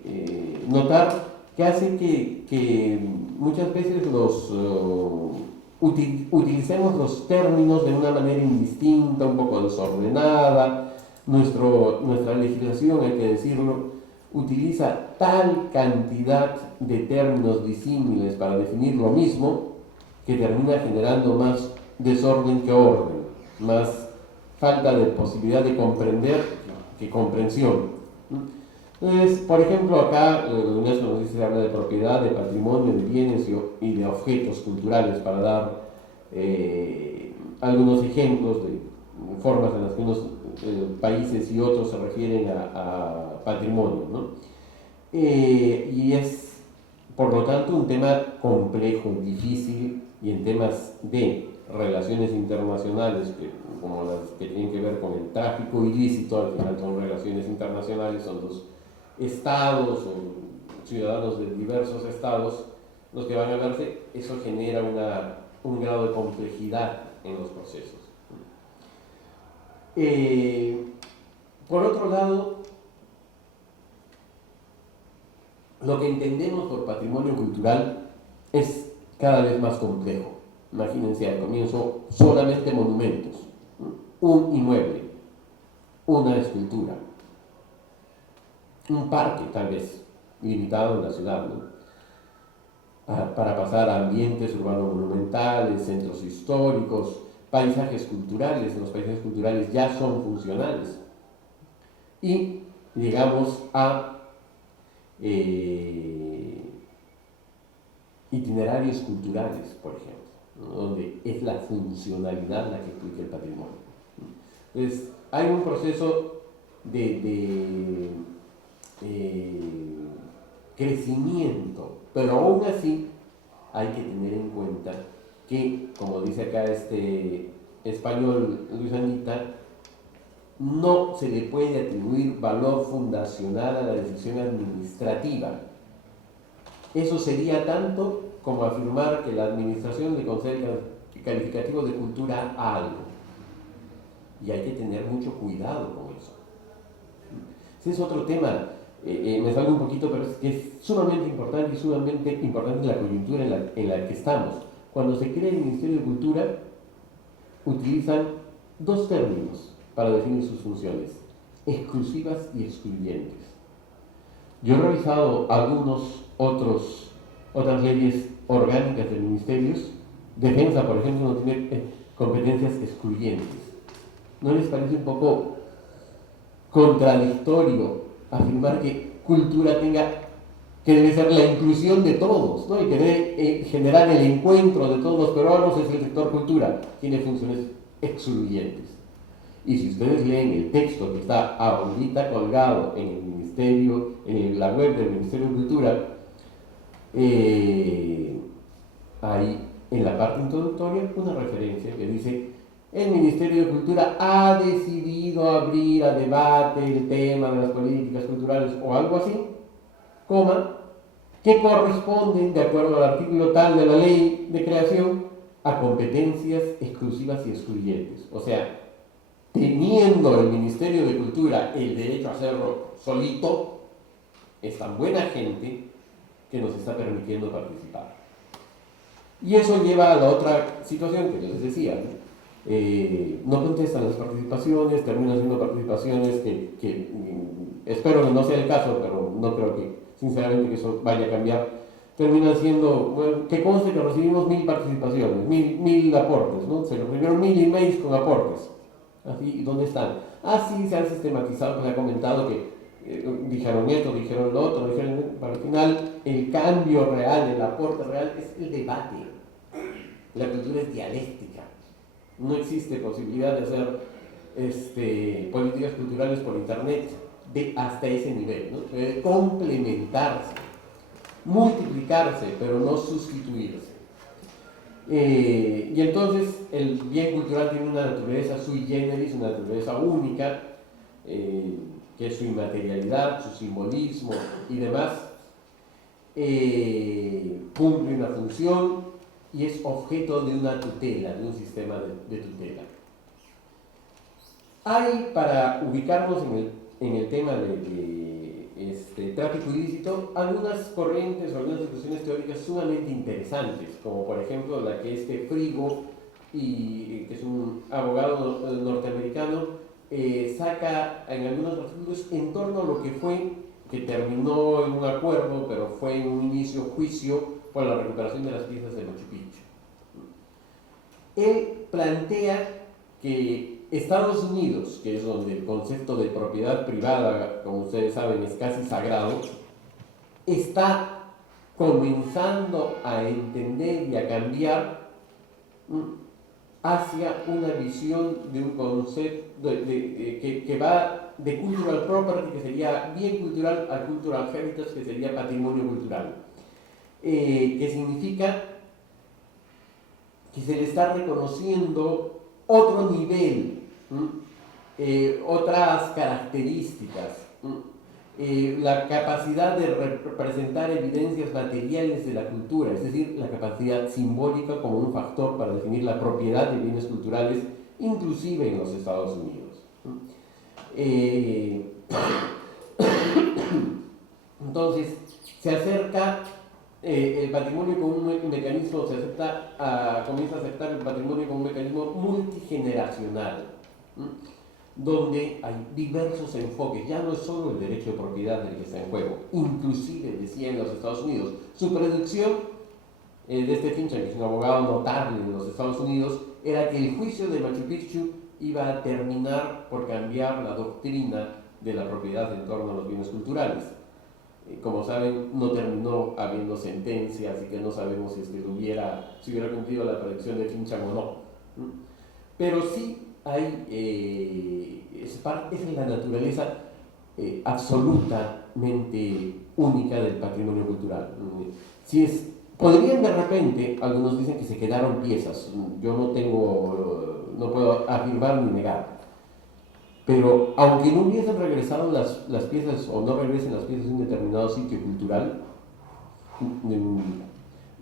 notar que hace que muchas veces utilicemos los términos de una manera indistinta, un poco desordenada. Nuestra legislación, hay que decirlo, utiliza tal cantidad de términos disímiles para definir lo mismo que termina generando más desorden que orden, más falta de posibilidad de comprender que comprensión. Entonces, por ejemplo, acá la UNESCO nos dice, habla de propiedad, de patrimonio, de bienes y de objetos culturales, para dar algunos ejemplos de formas en las que unos países y otros se refieren a patrimonio, ¿no? Y es, por lo tanto, un tema complejo, difícil, y en temas de relaciones internacionales, como las que tienen que ver con el tráfico ilícito, al final son relaciones internacionales, son dos estados o ciudadanos de diversos estados los que van a verse. Eso genera un grado de complejidad en los procesos. Por otro lado, lo que entendemos por patrimonio cultural es cada vez más complejo. Imagínense, al comienzo solamente monumentos, un inmueble, una escultura, un parque tal vez, limitado en la ciudad, ¿no? Para pasar a ambientes urbanos monumentales, centros históricos, paisajes culturales. Los paisajes culturales ya son funcionales. Y llegamos a itinerarios culturales, por ejemplo, ¿no? Donde es la funcionalidad la que explica el patrimonio. Entonces, hay un proceso de crecimiento, pero aún así hay que tener en cuenta que, como dice acá este español Luis Anita, no se le puede atribuir valor fundacional a la decisión administrativa. Eso sería tanto como afirmar que la administración le concede calificativo de cultura a algo. Y hay que tener mucho cuidado con eso. Ese es otro tema, me salgo un poquito, pero es que es sumamente importante y sumamente importante en la coyuntura en la que estamos. Cuando se crea el Ministerio de Cultura, utilizan dos términos para definir sus funciones: exclusivas y excluyentes. Yo he revisado otras leyes orgánicas de ministerios. Defensa, por ejemplo, no tiene competencias excluyentes. ¿No les parece un poco contradictorio afirmar que cultura que debe ser la inclusión de todos, ¿no? Y que debe generar el encuentro de todos los peruanos? Es el sector cultura, tiene funciones excluyentes. Y si ustedes leen el texto que está ahorita colgado en el ministerio, en la web del Ministerio de Cultura, hay en la parte introductoria una referencia que dice: el Ministerio de Cultura ha decidido abrir a debate el tema de las políticas culturales o algo así, coma, que corresponden, de acuerdo al artículo tal de la ley de creación, a competencias exclusivas y excluyentes. O sea, teniendo el Ministerio de Cultura el derecho a hacerlo solito, es tan buena gente que nos está permitiendo participar. Y eso lleva a la otra situación que yo les decía, ¿no? No contestan las participaciones, terminan siendo participaciones que espero que no sea el caso, pero no creo que, sinceramente, que eso vaya a cambiar. Terminan siendo, bueno, que conste que recibimos 1000 participaciones, 1000 aportes, ¿no? Se recibieron 1000 emails con aportes. Así, ¿y dónde están? Ah, sí, se han sistematizado, se ha comentado que dijeron esto, dijeron lo otro, dijeron, pero al final el cambio real, el aporte real es el debate. La cultura es dialéctica. No existe posibilidad de hacer políticas culturales por internet hasta ese nivel, ¿no? Puede complementarse, multiplicarse, pero no sustituirse. Y entonces el bien cultural tiene una naturaleza sui generis, una naturaleza única, que es su inmaterialidad, su simbolismo y demás, cumple una función y es objeto de una tutela, de un sistema de tutela. Hay, para ubicarnos en el tema de tráfico ilícito, algunas corrientes o algunas discusiones teóricas sumamente interesantes, como por ejemplo la que Frigo, que es un abogado norteamericano, saca en algunos artículos en torno a lo que terminó en un acuerdo, pero fue en un inicio juicio por la recuperación de las piezas de Machu Picchu. Él plantea que Estados Unidos, que es donde el concepto de propiedad privada, como ustedes saben, es casi sagrado, está comenzando a entender y a cambiar hacia una visión de un concepto que va de cultural property, que sería bien cultural, a cultural heritage, que sería patrimonio cultural, que significa que se le está reconociendo otro nivel, otras características, la capacidad de representar evidencias materiales de la cultura, es decir, la capacidad simbólica como un factor para definir la propiedad de bienes culturales, inclusive en los Estados Unidos. Entonces, se acerca el patrimonio como un mecanismo, comienza a aceptar el patrimonio como un mecanismo multigeneracional, donde hay diversos enfoques. Ya no es solo el derecho de propiedad el que está en juego, inclusive, decía en los Estados Unidos, su predicción de Fincham, que es un abogado notable en los Estados Unidos, era que el juicio de Machu Picchu iba a terminar por cambiar la doctrina de la propiedad en torno a los bienes culturales. Como saben, no terminó habiendo sentencia, así que no sabemos si hubiera cumplido la predicción de Fincham o no. Pero sí hay, esa es la naturaleza absolutamente única del patrimonio cultural. Podrían de repente, algunos dicen que se quedaron piezas, yo no puedo afirmar ni negar. Pero aunque no hubiesen regresado las piezas o no regresen las piezas de un determinado sitio cultural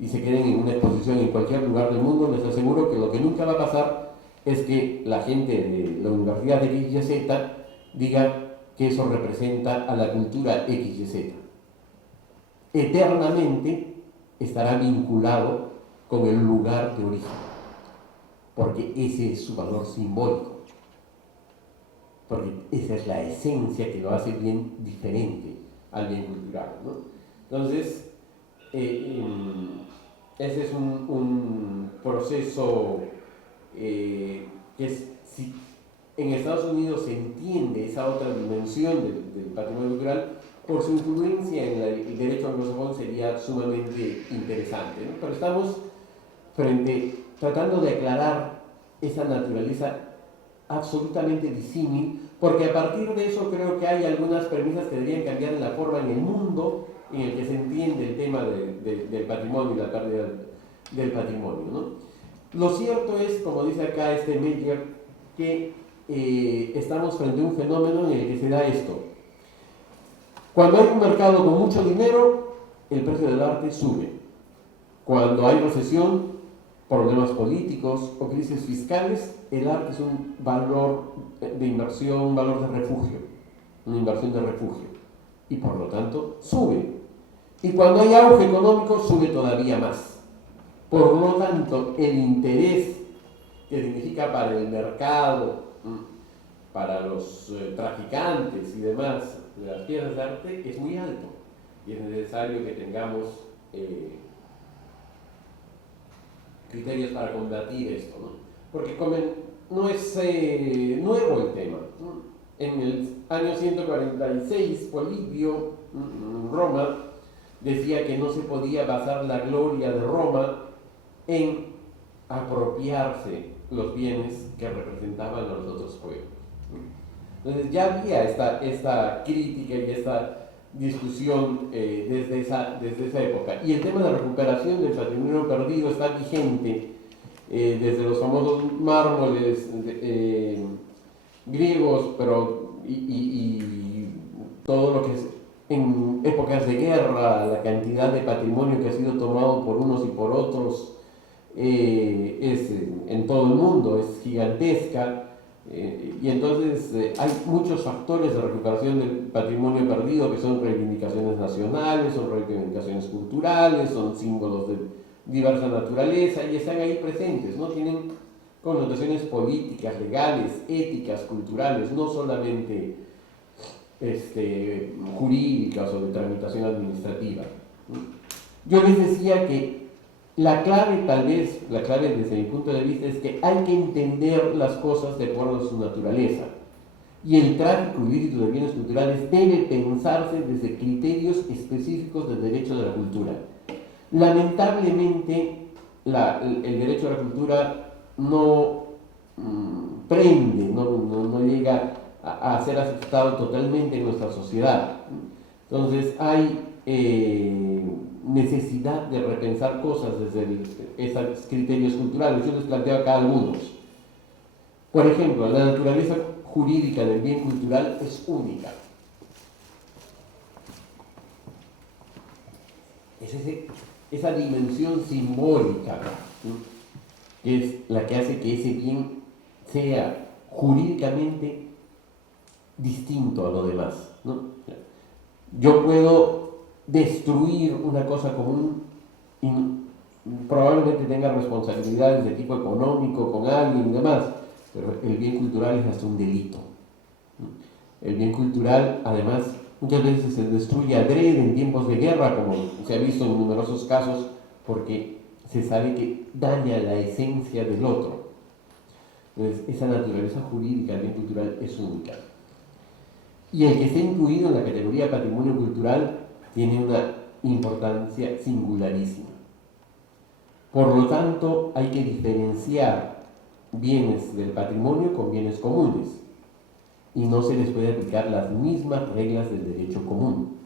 y se queden en una exposición en cualquier lugar del mundo, les aseguro que lo que nunca va a pasar es que la gente de la Universidad de XYZ diga que eso representa a la cultura XYZ. Eternamente estará vinculado con el lugar de origen, porque ese es su valor simbólico. Porque esa es la esencia que lo hace bien diferente al bien cultural, ¿no? Entonces, ese es un proceso que si en Estados Unidos se entiende esa otra dimensión del patrimonio cultural, por su influencia en el derecho anglosajón sería sumamente interesante, ¿no? Pero estamos tratando de aclarar esa naturaleza absolutamente disímil, porque a partir de eso creo que hay algunas premisas que deberían cambiar en la forma en el mundo en el que se entiende el tema del patrimonio y la pérdida del patrimonio, ¿no? Lo cierto es, como dice acá este Meyer, que estamos frente a un fenómeno en el que se da esto. Cuando hay un mercado con mucho dinero, el precio del arte sube. Cuando hay recesión, problemas políticos o crisis fiscales, el arte es un valor de inversión, un valor de refugio, una inversión de refugio, y por lo tanto sube. Y cuando hay auge económico, sube todavía más. Por lo tanto, el interés que significa para el mercado, para los traficantes y demás de las piezas de arte es muy alto, y es necesario que tengamos criterios para combatir esto, ¿no? Porque no es nuevo el tema, ¿no? En el año 146, Polibio, Roma, decía que no se podía basar la gloria de Roma en apropiarse los bienes que representaban a los otros pueblos. Entonces ya había esta crítica y esta discusión desde esa época. Y el tema de la recuperación del patrimonio perdido está vigente desde los famosos mármoles griegos, y todo lo que es en épocas de guerra, la cantidad de patrimonio que ha sido tomado por unos y por otros es en todo el mundo, es gigantesca. Y entonces hay muchos factores de recuperación del patrimonio perdido, que son reivindicaciones nacionales, son reivindicaciones culturales, son símbolos de diversa naturaleza, y están ahí presentes, ¿no? Tienen connotaciones políticas, legales, éticas, culturales, no solamente jurídicas o de tramitación administrativa. Yo les decía que la clave, tal vez, la clave desde mi punto de vista, es que hay que entender las cosas de acuerdo a su naturaleza. Y el tráfico ilícito de bienes culturales debe pensarse desde criterios específicos del derecho de la cultura. Lamentablemente, el derecho a la cultura no prende, no llega a ser aceptado totalmente en nuestra sociedad. Entonces hay necesidad de repensar cosas desde esos criterios culturales. Yo les planteo acá algunos. Por ejemplo, la naturaleza jurídica del bien cultural es única. Es esa dimensión simbólica, ¿no?, que es la que hace que ese bien sea jurídicamente distinto a lo demás, ¿no? Yo puedo destruir una cosa común y probablemente tenga responsabilidades de tipo económico con alguien y demás, pero el bien cultural es hasta un delito. El bien cultural, además, muchas veces se destruye adrede en tiempos de guerra, como se ha visto en numerosos casos, porque se sabe que daña la esencia del otro. Entonces, esa naturaleza jurídica del bien cultural es única. Y el que esté incluido en la categoría patrimonio cultural tiene una importancia singularísima. Por lo tanto, hay que diferenciar bienes del patrimonio con bienes comunes, y no se les puede aplicar las mismas reglas del derecho común.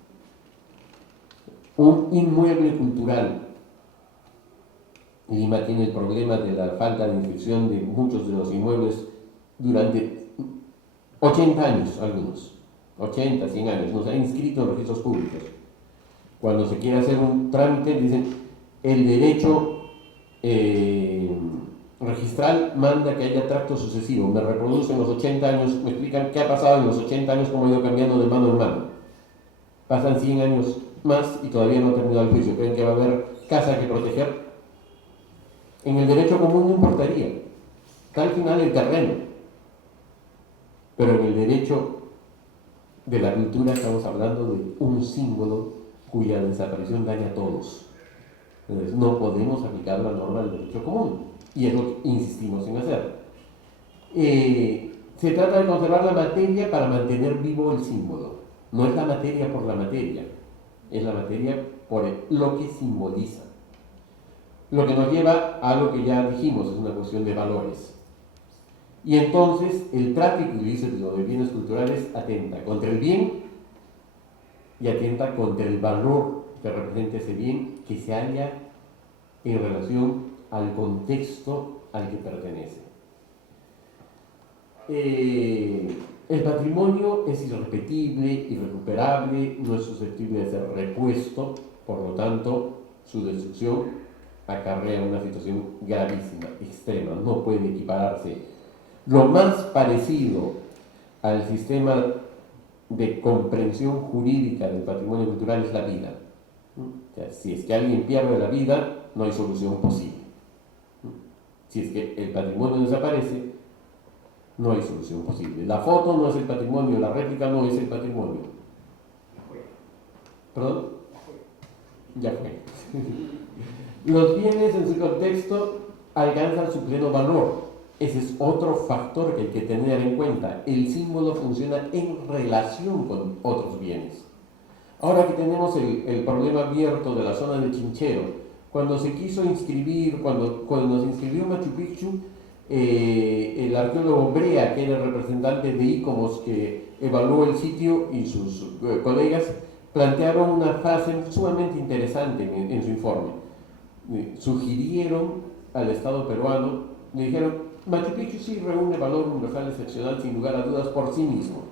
Un inmueble cultural, Lima tiene el problema de la falta de inscripción de muchos de los inmuebles durante 80 años, algunos 80, 100 años, no se han inscrito en registros públicos. Cuando se quiere hacer un trámite, dicen, el derecho registral manda que haya tracto sucesivo, me reproducen los 80 años, me explican qué ha pasado en los 80 años, cómo ha ido cambiando de mano en mano. Pasan 100 años más y todavía no ha terminado el juicio, creen que va a haber casa que proteger. En el derecho común no importaría, está al final el terreno, pero en el derecho de la cultura estamos hablando de un símbolo cuya desaparición daña a todos. Entonces no podemos aplicar la norma del derecho común, y es lo que insistimos en hacer. Se trata de conservar la materia para mantener vivo el símbolo. No es la materia por la materia, es la materia por lo que simboliza. Lo que nos lleva a lo que ya dijimos, es una cuestión de valores. Y entonces el tráfico ilícito de bienes culturales atenta contra el bien y atenta contra el valor que representa ese bien que se halla en relación al contexto al que pertenece. El patrimonio es irrepetible, irrecuperable, no es susceptible de ser repuesto, por lo tanto, su destrucción acarrea una situación gravísima, extrema, no puede equipararse. Lo más parecido al sistema de comprensión jurídica del patrimonio cultural es la vida. O sea, si es que alguien pierde la vida, no hay solución posible. Si es que el patrimonio desaparece, no hay solución posible. La foto no es el patrimonio, la réplica no es el patrimonio. ¿Perdón? Ya fue. Los bienes en su contexto alcanzan su pleno valor. Ese es otro factor que hay que tener en cuenta. El símbolo funciona en relación con otros bienes. Ahora que tenemos el problema abierto de la zona de Chinchero, cuando se quiso inscribir, cuando se inscribió Machu Picchu, el arqueólogo Brea, que era el representante de ICOMOS que evaluó el sitio, y sus colegas plantearon una fase sumamente interesante en su informe. Sugirieron al Estado peruano, le dijeron: Machu Picchu sí reúne valor universal excepcional sin lugar a dudas por sí mismo,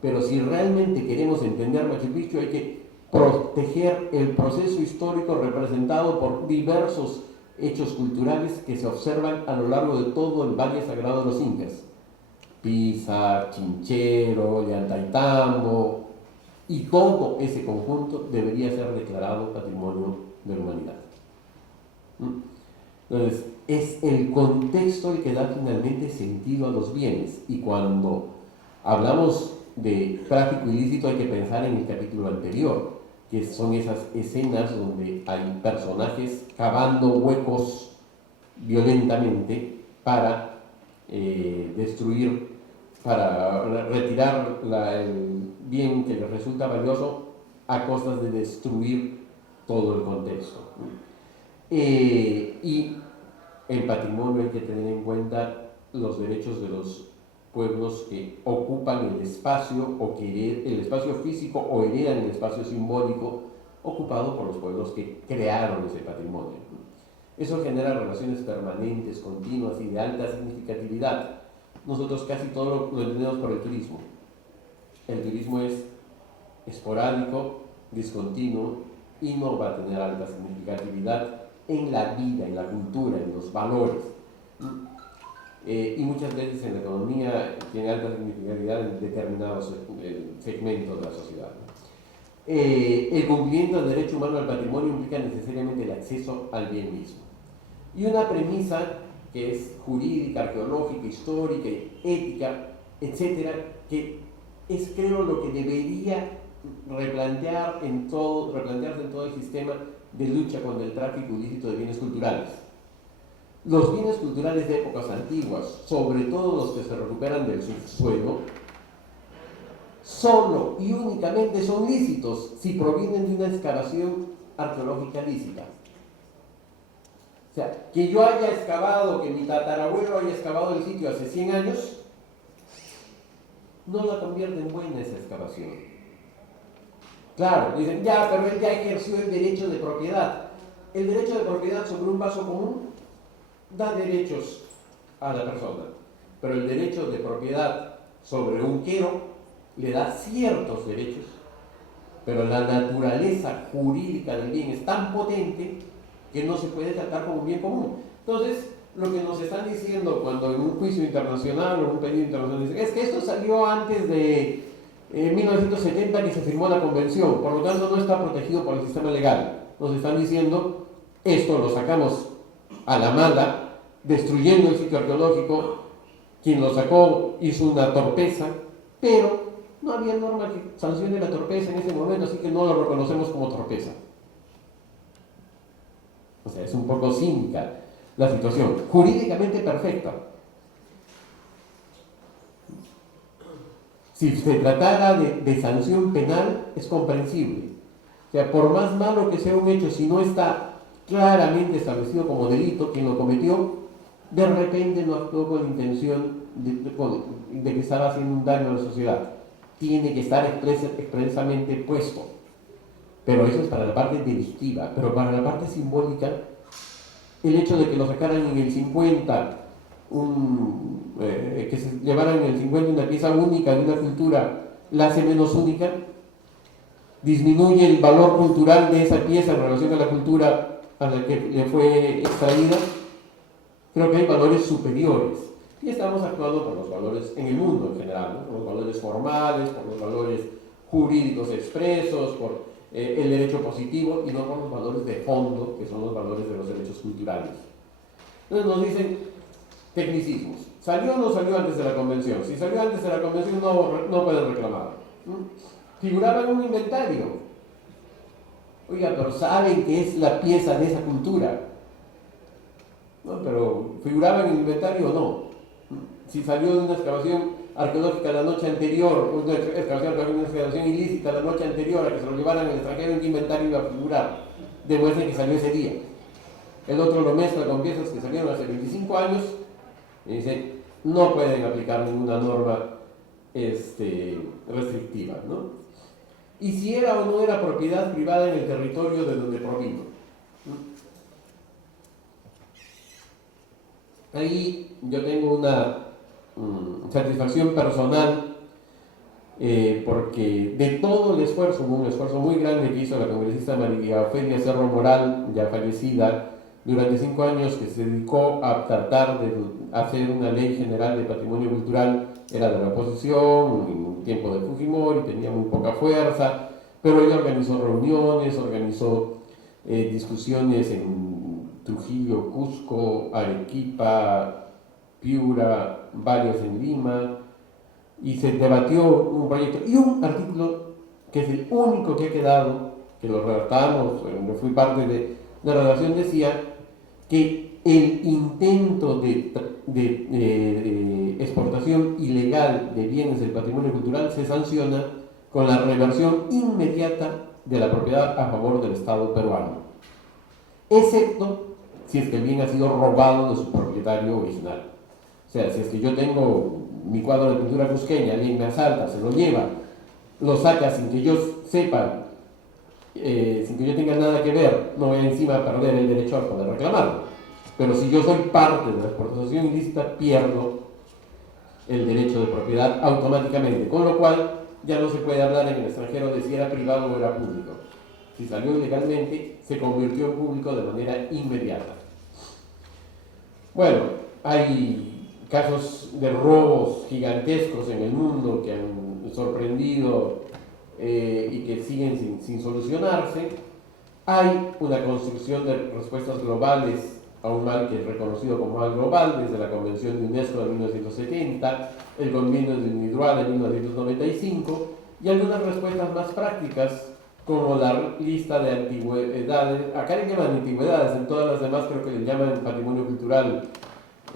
pero si realmente queremos entender Machu Picchu hay que proteger el proceso histórico representado por diversos hechos culturales que se observan a lo largo de todo el Valle Sagrado de los Incas. Pisa, Chinchero, Llantaytambo, y todo ese conjunto debería ser declarado Patrimonio de la Humanidad. Entonces, es el contexto el que da finalmente sentido a los bienes, y cuando hablamos de tráfico ilícito hay que pensar en el capítulo anterior, que son esas escenas donde hay personajes cavando huecos violentamente para destruir, para retirar el bien que les resulta valioso a costas de destruir todo el contexto. Y en patrimonio hay que tener en cuenta los derechos de los pueblos que ocupan el espacio, o que el espacio físico, o heredan el espacio simbólico ocupado por los pueblos que crearon ese patrimonio. Eso genera relaciones permanentes, continuas y de alta significatividad. Nosotros casi todo lo entendemos por el turismo. El turismo es esporádico, discontinuo, y no va a tener alta significatividad en la vida, en la cultura, en los valores. Y muchas veces en la economía tiene alta significatividad en determinados segmentos de la sociedad. El cumplimiento del derecho humano al patrimonio implica necesariamente el acceso al bien mismo. Y una premisa que es jurídica, arqueológica, histórica, ética, etcétera, que es, creo, lo que debería replantearse en todo el sistema de lucha contra el tráfico ilícito de bienes culturales. Los bienes culturales de épocas antiguas, sobre todo los que se recuperan del subsuelo, solo y únicamente son lícitos si provienen de una excavación arqueológica lícita. O sea, que yo haya excavado, que mi tatarabuelo haya excavado el sitio hace 100 años, no la convierte en buena esa excavación. Claro, dicen, ya, pero él ya ejerció el derecho de propiedad. El derecho de propiedad sobre un vaso común da derechos a la persona, pero el derecho de propiedad sobre un quero le da ciertos derechos, pero la naturaleza jurídica del bien es tan potente que no se puede tratar como un bien común. Entonces, lo que nos están diciendo cuando en un juicio internacional o un pedido internacional dicen, es que esto salió antes de 1970 que se firmó la convención, por lo tanto no está protegido por el sistema legal. Nos están diciendo, esto lo sacamos a la mala, destruyendo el sitio arqueológico. Quien lo sacó hizo una torpeza, pero no había norma que sancione la torpeza en ese momento, así que no lo reconocemos como torpeza. O sea, es un poco cínica la situación, jurídicamente perfecta. Si se tratara de sanción penal, es comprensible. O sea, por más malo que sea un hecho, si no está claramente establecido como delito, quien lo cometió, de repente no actuó con intención de que estaba haciendo un daño a la sociedad. Tiene que estar expresamente puesto. pero eso es para la parte delictiva. Pero para la parte simbólica, el hecho de que lo sacaran en el 50, que se llevaran en el 50 una pieza única de una cultura, la hace menos única, disminuye el valor cultural de esa pieza en relación a la cultura a la que le fue extraída. Creo que hay valores superiores. Y estamos actuando por los valores en el mundo en general, ¿no? Por los valores formales, por los valores jurídicos expresos, por el derecho positivo y no por los valores de fondo, que son los valores de los derechos culturales. Entonces nos dicen tecnicismos. ¿Salió o no salió antes de la convención? Si salió antes de la convención no pueden reclamar. Figuraba en un inventario. Oiga, pero saben que es la pieza de esa cultura. ¿No? Pero ¿figuraba en el inventario o no? Si salió de una excavación arqueológica la noche anterior, una excavación ilícita la noche anterior a que se lo llevaran al extranjero, ¿en qué inventario iba a figurar? Demuestren que salió ese día. El otro lo mezcla con piezas que salieron hace 25 años y dice, no pueden aplicar ninguna norma restrictiva, ¿no? Y si era o no era propiedad privada en el territorio de donde provino. Ahí yo tengo una satisfacción personal porque de todo el esfuerzo, hubo un esfuerzo muy grande que hizo la congresista María Ofelia Cerro Moral, ya fallecida, durante 5 años, que se dedicó a tratar de hacer una ley general de patrimonio cultural. Era de la oposición, en tiempo de Fujimori, tenía muy poca fuerza, pero ella organizó reuniones, organizó discusiones en Trujillo, Cusco, Arequipa, Piura, varios en Lima, y se debatió un proyecto y un artículo que es el único que ha quedado, que lo redactamos, yo fui parte de la redacción, decía que el intento de exportación ilegal de bienes del patrimonio cultural se sanciona con la reversión inmediata de la propiedad a favor del Estado peruano, excepto si es que el bien ha sido robado de su propietario original. O sea, si es que yo tengo mi cuadro de pintura cusqueña, alguien me asalta, se lo lleva, lo saca sin que yo sepa, sin que yo tenga nada que ver, no voy encima a perder el derecho a poder reclamarlo. Pero si yo soy parte de la exportación ilícita, pierdo el derecho de propiedad automáticamente, con lo cual ya no se puede hablar en el extranjero de si era privado o era público. Si salió ilegalmente, se convirtió en público de manera inmediata. Bueno, hay casos de robos gigantescos en el mundo que han sorprendido y que siguen sin solucionarse. Hay una construcción de respuestas globales a un mal que es reconocido como mal global desde la Convención de UNESCO de 1970, el Convenio de UNIDROIT de 1995 y algunas respuestas más prácticas como la lista de antigüedades. Acá le llaman antigüedades, en todas las demás creo que le llaman patrimonio cultural,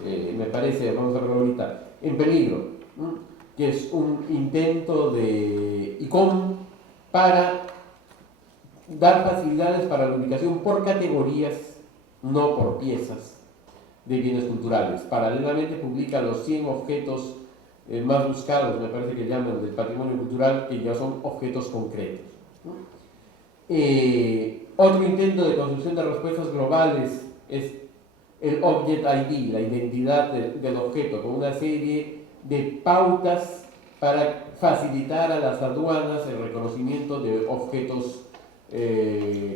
me parece, vamos a verlo ahorita, en peligro, ¿no? Que es un intento de ICOM para dar facilidades para la ubicación por categorías, no por piezas de bienes culturales. Paralelamente publica los 100 objetos más buscados, me parece que llaman, del patrimonio cultural, que ya son objetos concretos, ¿no? Otro intento de construcción de respuestas globales es el Object ID, la identidad del objeto, con una serie de pautas para facilitar a las aduanas el reconocimiento de objetos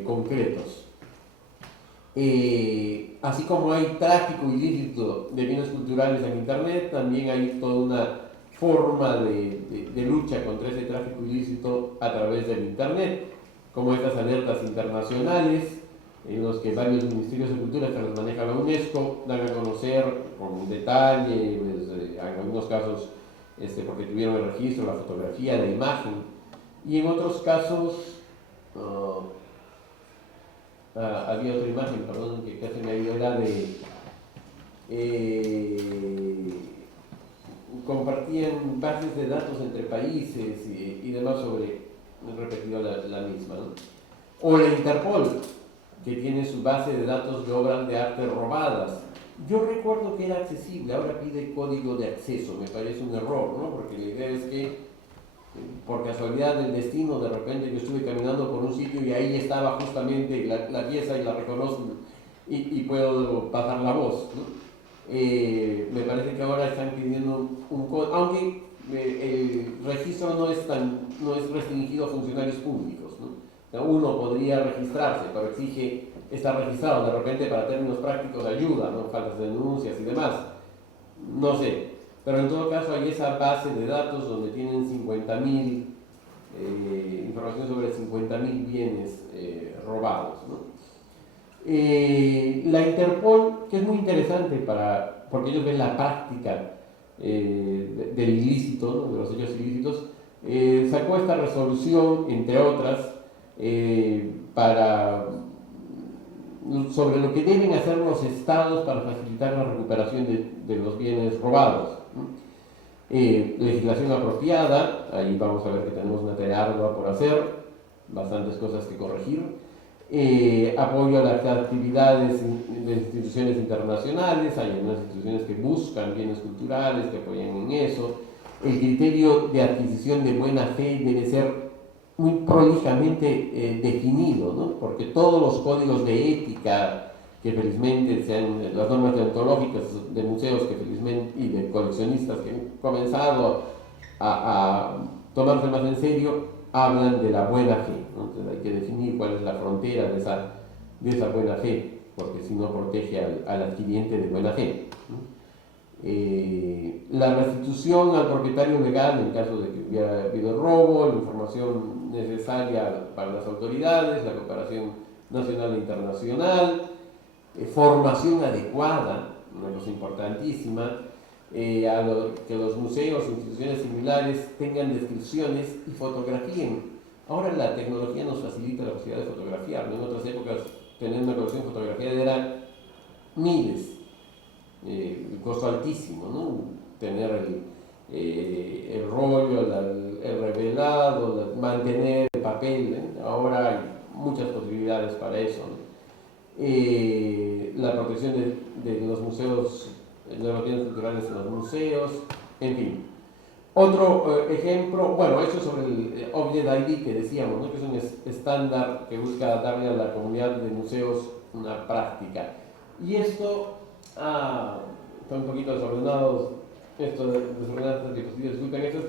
concretos. Así como hay tráfico ilícito de bienes culturales en Internet, también hay toda una forma de lucha contra ese tráfico ilícito a través del Internet, como estas alertas internacionales, en los que varios ministerios de cultura que los maneja la UNESCO dan a conocer con detalle, pues, en algunos casos porque tuvieron el registro, la fotografía, la imagen, y en otros casos había otra imagen, perdón, que casi me ha ido, era de compartían bases de datos entre países y demás sobre, he repetido la misma, ¿no? O la Interpol, que tiene su base de datos de obras de arte robadas. Yo recuerdo que era accesible, ahora pide código de acceso, me parece un error, ¿no? Porque la idea es que por casualidad del destino, de repente yo estuve caminando por un sitio y ahí estaba justamente la pieza y la reconozco y puedo pasar la voz, ¿no? Me parece que ahora están pidiendo un código, aunque el registro no es restringido a funcionarios públicos, ¿no? O sea, uno podría registrarse, pero exige estar registrado, de repente para términos prácticos ayuda, ¿no? Faltas de denuncias y demás, no sé, pero en todo caso hay esa base de datos donde tienen 50.000, información sobre 50.000 bienes robados, ¿no? La Interpol, que es muy interesante porque ellos ven la práctica del ilícito, ¿no? De los hechos ilícitos, sacó esta resolución, entre otras, sobre lo que deben hacer los estados para facilitar la recuperación de los bienes robados, ¿no? Legislación apropiada, ahí vamos a ver que tenemos una tarea ardua por hacer, bastantes cosas que corregir. Apoyo a las actividades de instituciones internacionales, hay unas instituciones que buscan bienes culturales, que apoyan en eso. El criterio de adquisición de buena fe debe ser muy prolijamente definido, ¿no? Porque todos los códigos de ética que felizmente sean las normas deontológicas de museos que felizmente y de coleccionistas que han comenzado a tomarse más en serio, hablan de la buena fe, ¿no? Entonces hay que definir cuál es la frontera de esa buena fe, porque si no protege al adquiriente de buena fe, ¿no? La restitución al propietario legal en caso de que hubiera habido robo, la información necesaria para las autoridades, la cooperación nacional e internacional, formación adecuada, una cosa importantísima, que los museos o instituciones similares tengan descripciones y fotografíen. Ahora la tecnología nos facilita la posibilidad de fotografiar, ¿no? En otras épocas tener una colección fotografiada era miles, el costo altísimo, ¿no? Tener el rollo, el revelado, mantener el papel, ¿eh? Ahora hay muchas posibilidades para eso, ¿no? La protección de los museos, de los bienes culturales en los museos, en fin. Otro ejemplo, bueno, eso sobre el Object ID que decíamos, ¿no? Que es un estándar que busca darle a la comunidad de museos una práctica. Y esto está un poquito desordenado, desordenadas diapositivas, disculpen, esto es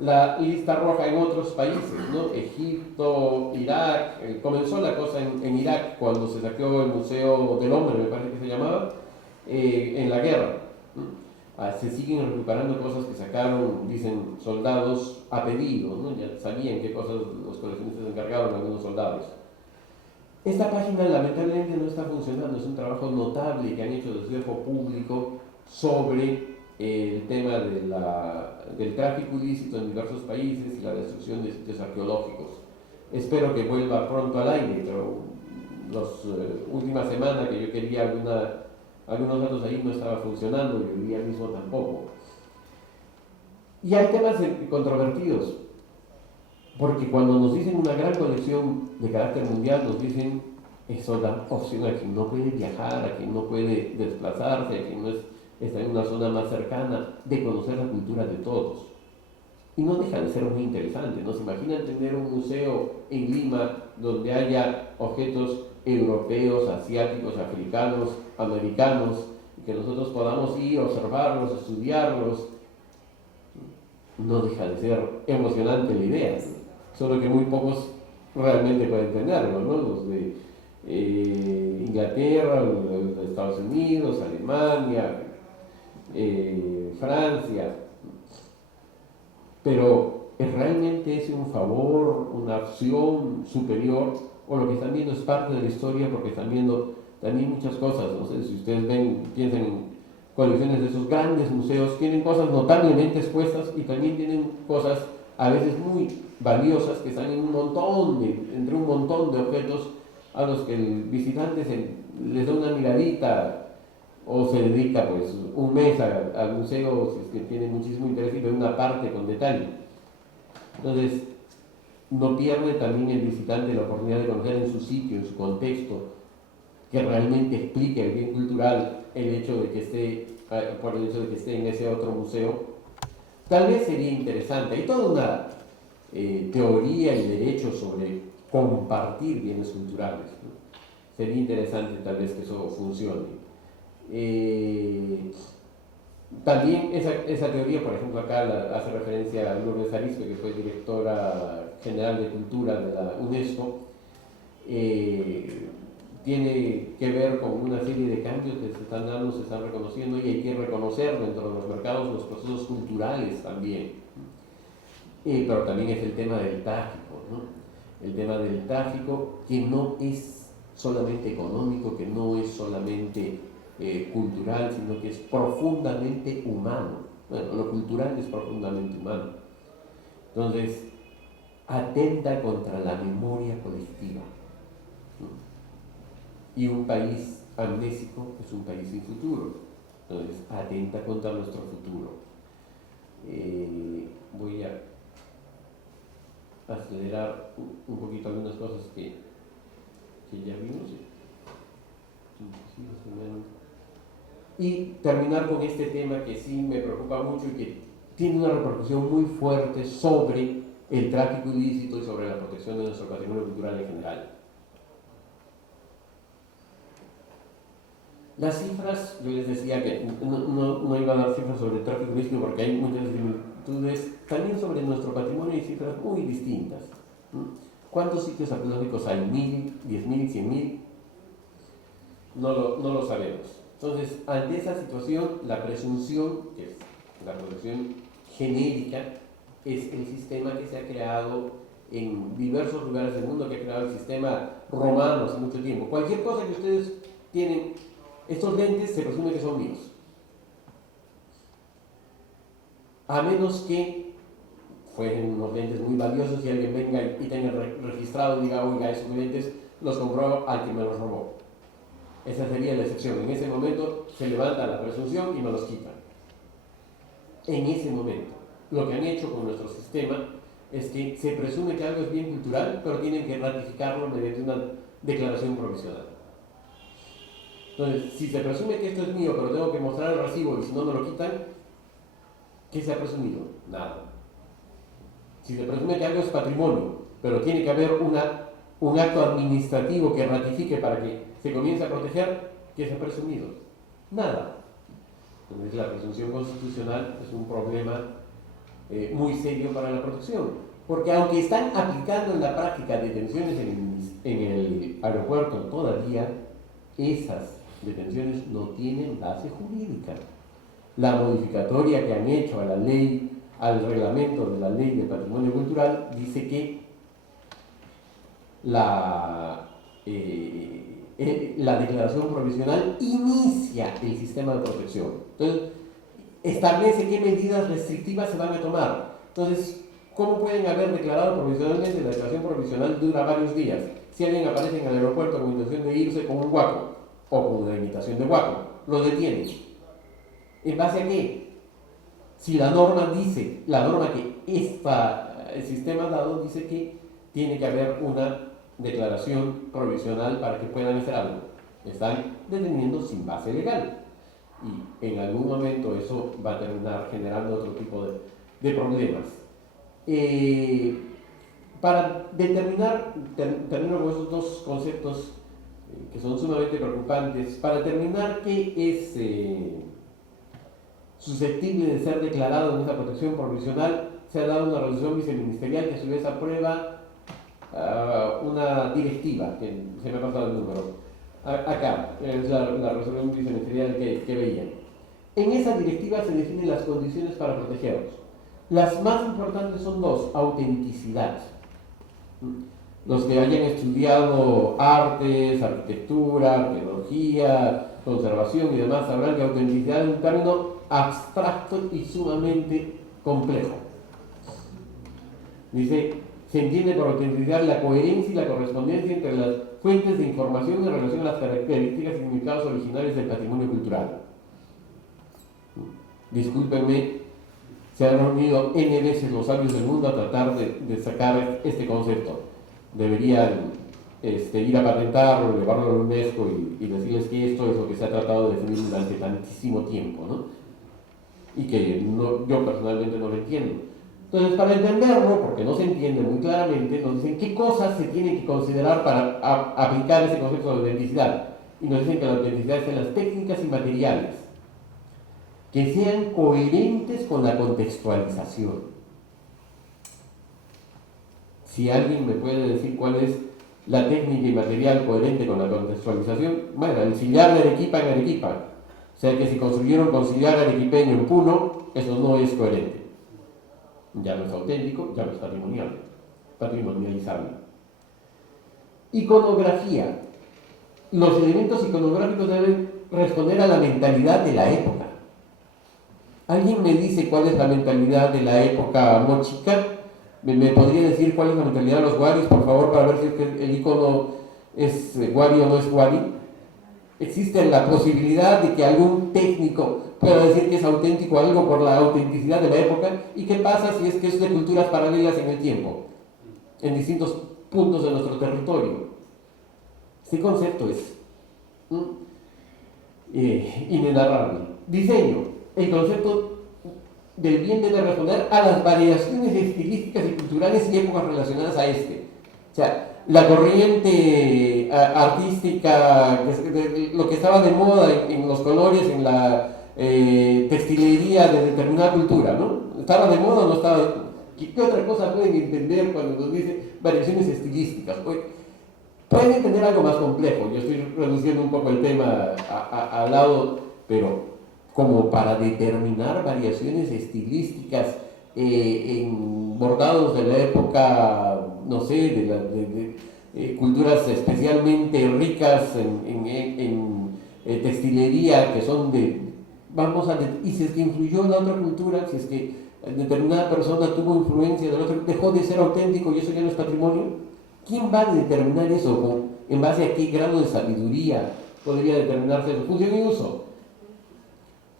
la lista roja en otros países, ¿no? Egipto, Irak, comenzó la cosa en Irak cuando se saqueó el Museo del Hombre, me parece que se llamaba, en la guerra, ¿no? Se siguen recuperando cosas que sacaron, dicen, soldados a pedido, ¿no? Ya sabían qué cosas los coleccionistas encargaban a algunos soldados. Esta página lamentablemente no está funcionando, es un trabajo notable que han hecho desde el público sobre el tema del tráfico ilícito en diversos países y la destrucción de sitios arqueológicos. Espero que vuelva pronto al aire, pero las últimas semanas que yo quería algunos datos ahí no estaba funcionando y el día mismo tampoco. Y hay temas controvertidos, porque cuando nos dicen una gran colección de carácter mundial, nos dicen eso da opción a quien no puede viajar, a quien no puede desplazarse, a quien no está en una zona más cercana, de conocer la cultura de todos. Y no deja de ser muy interesante, ¿no? ¿Se imaginan tener un museo en Lima donde haya objetos europeos, asiáticos, africanos, americanos, y que nosotros podamos ir, observarlos, estudiarlos? No deja de ser emocionante la idea, ¿no? Solo que muy pocos realmente pueden tenerlo, ¿no? Los de Inglaterra, los de Estados Unidos, Alemania, Francia. Pero ¿realmente es un favor, una opción superior? O lo que están viendo es parte de la historia, porque están viendo también muchas cosas. No sé si ustedes piensan en colecciones de esos grandes museos, tienen cosas notablemente expuestas y también tienen cosas a veces muy valiosas que están en entre un montón de objetos a los que el visitante les da una miradita o se dedica pues un mes al museo si es que tiene muchísimo interés y ve una parte con detalle. Entonces no pierde también el visitante la oportunidad de conocer en su sitio, en su contexto, que realmente explique el bien cultural por el hecho de que esté en ese otro museo. Tal vez sería interesante. Hay toda teoría y derecho sobre compartir bienes culturales, ¿no? Sería interesante tal vez que eso funcione. También esa teoría, por ejemplo, acá hace referencia a Lourdes Arizpe, que fue directora general de Cultura de la UNESCO, tiene que ver con una serie de cambios que se están dando, se están reconociendo, y hay que reconocer dentro de los mercados los procesos culturales también. Pero también es el tema del tráfico, ¿no? El tema del tráfico que no es solamente económico, que no es solamente cultural, sino que es profundamente humano. Bueno, lo cultural es profundamente humano. Entonces, atenta contra la memoria colectiva, ¿no? Y un país amnésico es un país sin futuro. Entonces, atenta contra nuestro futuro. Voy a acelerar un poquito algunas cosas que ya vimos. Y terminar con este tema que sí me preocupa mucho y que tiene una repercusión muy fuerte sobre el tráfico ilícito y sobre la protección de nuestro patrimonio cultural en general. Las cifras, yo les decía que no iba a dar cifras sobre el tráfico ilícito porque hay muchas similitudes. También sobre nuestro patrimonio hay cifras muy distintas. ¿Cuántos sitios arqueológicos hay? ¿1000, 10.000, 100.000? No lo sabemos. Entonces, ante esa situación, la presunción, que es la protección genérica, es el sistema que se ha creado en diversos lugares del mundo, que ha creado el sistema romano hace mucho tiempo. Cualquier cosa que ustedes tienen, estos lentes se presume que son míos. A menos que fueran unos lentes muy valiosos y alguien venga y tenga registrado y diga, oiga, esos lentes los compró al que me los robó. Esa sería la excepción. En ese momento se levanta la presunción y me los quitan. En ese momento. Lo que han hecho con nuestro sistema es que se presume que algo es bien cultural, pero tienen que ratificarlo mediante una declaración provisional. Entonces, si se presume que esto es mío, pero tengo que mostrar el recibo y si no me lo quitan, ¿qué se ha presumido? Nada. Si se presume que algo es patrimonio, pero tiene que haber un acto administrativo que ratifique para que se comience a proteger, ¿qué se ha presumido? Nada. Entonces, la presunción constitucional es un problema muy serio para la protección, porque aunque están aplicando en la práctica detenciones en el aeropuerto todavía, esas detenciones no tienen base jurídica. La modificatoria que han hecho a la ley, al reglamento de la ley de patrimonio cultural, dice que la declaración provisional inicia el sistema de protección. Entonces, establece qué medidas restrictivas se van a tomar. Entonces, ¿cómo pueden haber declarado provisionalmente? La declaración provisional dura varios días. Si alguien aparece en el aeropuerto con intención de irse con un guaco o con una imitación de guaco, lo detienen. ¿En base a qué? Si la norma dice, que el sistema dado dice que tiene que haber una declaración provisional para que puedan hacer algo. Están deteniendo sin base legal. Y en algún momento eso va a terminar generando otro tipo de problemas. Para termino con estos dos conceptos que son sumamente preocupantes. Para determinar qué es susceptible de ser declarado en esa protección provisional, se ha dado una resolución viceministerial que a su vez aprueba una directiva, que se me ha pasado el número. Acá es la resolución viceministerial que veía. En esa directiva se definen las condiciones para protegerlos. Las más importantes son dos: autenticidad. Los que hayan estudiado artes, arquitectura, arqueología, conservación y demás sabrán que autenticidad es un término abstracto y sumamente complejo. Dice, se entiende por autenticidad la coherencia y la correspondencia entre las fuentes de información en relación a las características y significados originales del patrimonio cultural. Discúlpenme, se han reunido N veces los sabios del mundo a tratar de sacar este concepto. Deberían ir a patentarlo, llevarlo a la UNESCO y decirles que esto es lo que se ha tratado de definir durante tantísimo tiempo, ¿no? Y que yo personalmente no lo entiendo. Entonces, para entenderlo, porque no se entiende muy claramente, nos dicen qué cosas se tienen que considerar para aplicar ese concepto de autenticidad. Y nos dicen que la autenticidad está en las técnicas y materiales, que sean coherentes con la contextualización. Si alguien me puede decir cuál es la técnica y material coherente con la contextualización, bueno, el sillar de Arequipa en Arequipa. O sea que si construyeron con sillar arequipeño en Puno, eso no es coherente. Ya no es auténtico, ya no es patrimonial, patrimonializable. Iconografía. Los elementos iconográficos deben responder a la mentalidad de la época. ¿Alguien me dice cuál es la mentalidad de la época mochica? ¿Me podría decir cuál es la mentalidad de los guaris, por favor, para ver si el icono es guari o no es guari? Existe la posibilidad de que algún técnico pueda decir que es auténtico algo por la autenticidad de la época. ¿Y qué pasa si es que es de culturas paralelas en el tiempo, en distintos puntos de nuestro territorio? Este concepto es inenarrable. Diseño. El concepto del bien debe responder a las variaciones estilísticas y culturales y épocas relacionadas a este. O sea, la corriente artística, lo que estaba de moda en los colores, en la textilería de determinada cultura, ¿no? ¿Estaba de moda o no estaba? ¿Qué otra cosa pueden entender cuando nos dice variaciones estilísticas? Pueden entender algo más complejo. Yo estoy reduciendo un poco el tema al lado, pero como para determinar variaciones estilísticas en bordados de la época, no sé, de culturas especialmente ricas en textilería, que son y si es que influyó en la otra cultura, si es que determinada persona tuvo influencia del otro, dejó de ser auténtico y eso ya no es patrimonio. ¿Quién va a determinar eso? ¿En base a qué grado de sabiduría podría determinarse su función y uso?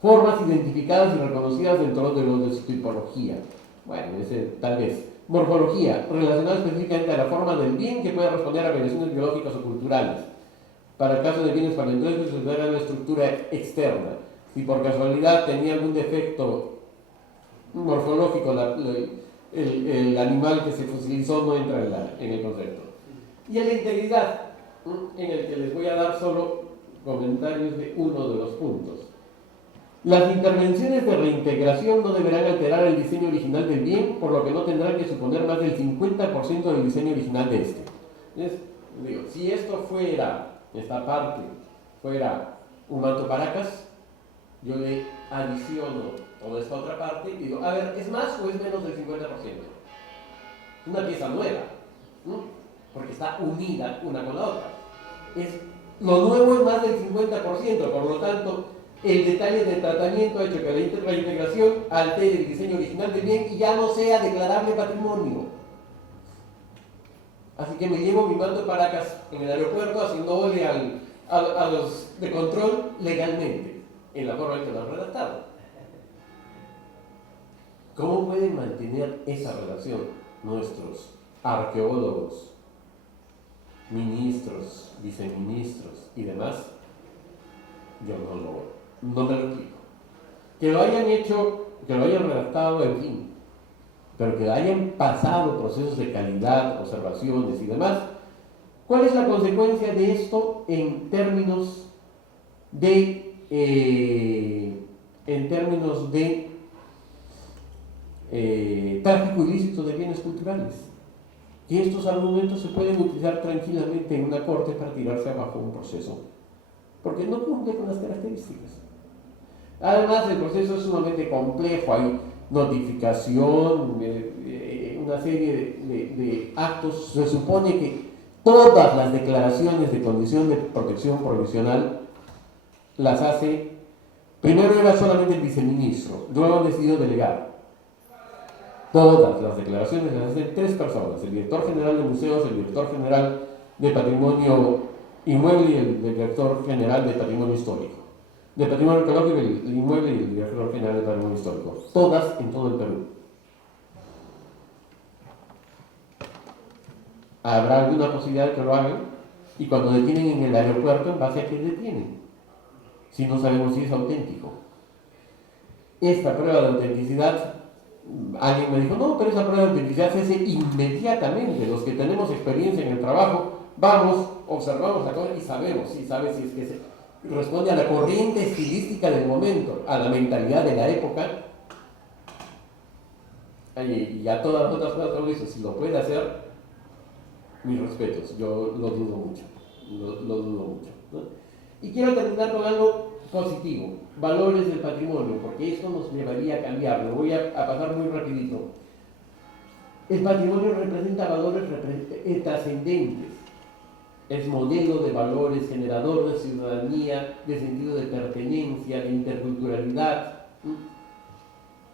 Formas identificadas y reconocidas dentro de los de su tipología. Bueno, ese tal vez. Morfología, relacionada específicamente a la forma del bien que puede responder a variaciones biológicas o culturales. Para el caso de bienes paleontológicos, se da la estructura externa. Si por casualidad tenía algún defecto morfológico, el animal que se fosilizó no entra en el concepto. Y en la integridad, en el que les voy a dar solo comentarios de uno de los puntos. Las intervenciones de reintegración no deberán alterar el diseño original del bien, por lo que no tendrán que suponer más del 50% del diseño original de este. Digo, si esto fuera, esta parte, fuera un manto Paracas, yo le adiciono toda esta otra parte y digo, a ver, ¿es más o es menos del 50%? Una pieza nueva, ¿no? Porque está unida una con la otra. Lo nuevo es más del 50%, por lo tanto, el detalle del tratamiento ha hecho que la reintegración altere el diseño original del bien y ya no sea declarable patrimonio. Así que me llevo mi manto Paracas en el aeropuerto haciendo ole a los de control legalmente, en la forma en que lo han redactado. ¿Cómo pueden mantener esa relación nuestros arqueólogos, ministros, viceministros y demás? Yo no me lo explico. Que lo hayan hecho, que lo hayan redactado, en fin, pero que hayan pasado procesos de calidad, observaciones y demás. ¿Cuál es la consecuencia de esto en términos de tráfico ilícito de bienes culturales? Que estos argumentos se pueden utilizar tranquilamente en una corte para tirarse abajo un proceso, porque no cumple con las características. Además, el proceso es sumamente complejo, hay notificación, una serie de actos. Se supone que todas las declaraciones de condición de protección provisional las hace, primero era solamente el viceministro, luego han decidido delegar. Todas las declaraciones las hacen 3 personas, el director general de museos, el director general de patrimonio inmueble y el director general de patrimonio histórico. De patrimonio arqueológico, el inmueble y el director general de patrimonio histórico. Todas en todo el Perú. ¿Habrá alguna posibilidad de que lo hagan? Y cuando detienen en el aeropuerto, ¿en base a qué detienen? Si no sabemos si es auténtico. Esta prueba de autenticidad Alguien me dijo, no, pero esa prueba de autenticidad se hace inmediatamente. Los que tenemos experiencia en el trabajo, vamos, observamos la cosa y sabemos, si sabes si es que se responde a la corriente estilística del momento, a la mentalidad de la época, y a todas las otras cosas que hizo. Si lo puede hacer, mis respetos, yo lo dudo mucho, lo dudo mucho, ¿no? Y quiero terminar con algo positivo, valores del patrimonio, porque esto nos llevaría a cambiar. Lo voy a pasar muy rapidito. El patrimonio representa valores trascendentes, es modelo de valores, generador de ciudadanía, de sentido de pertenencia, de interculturalidad.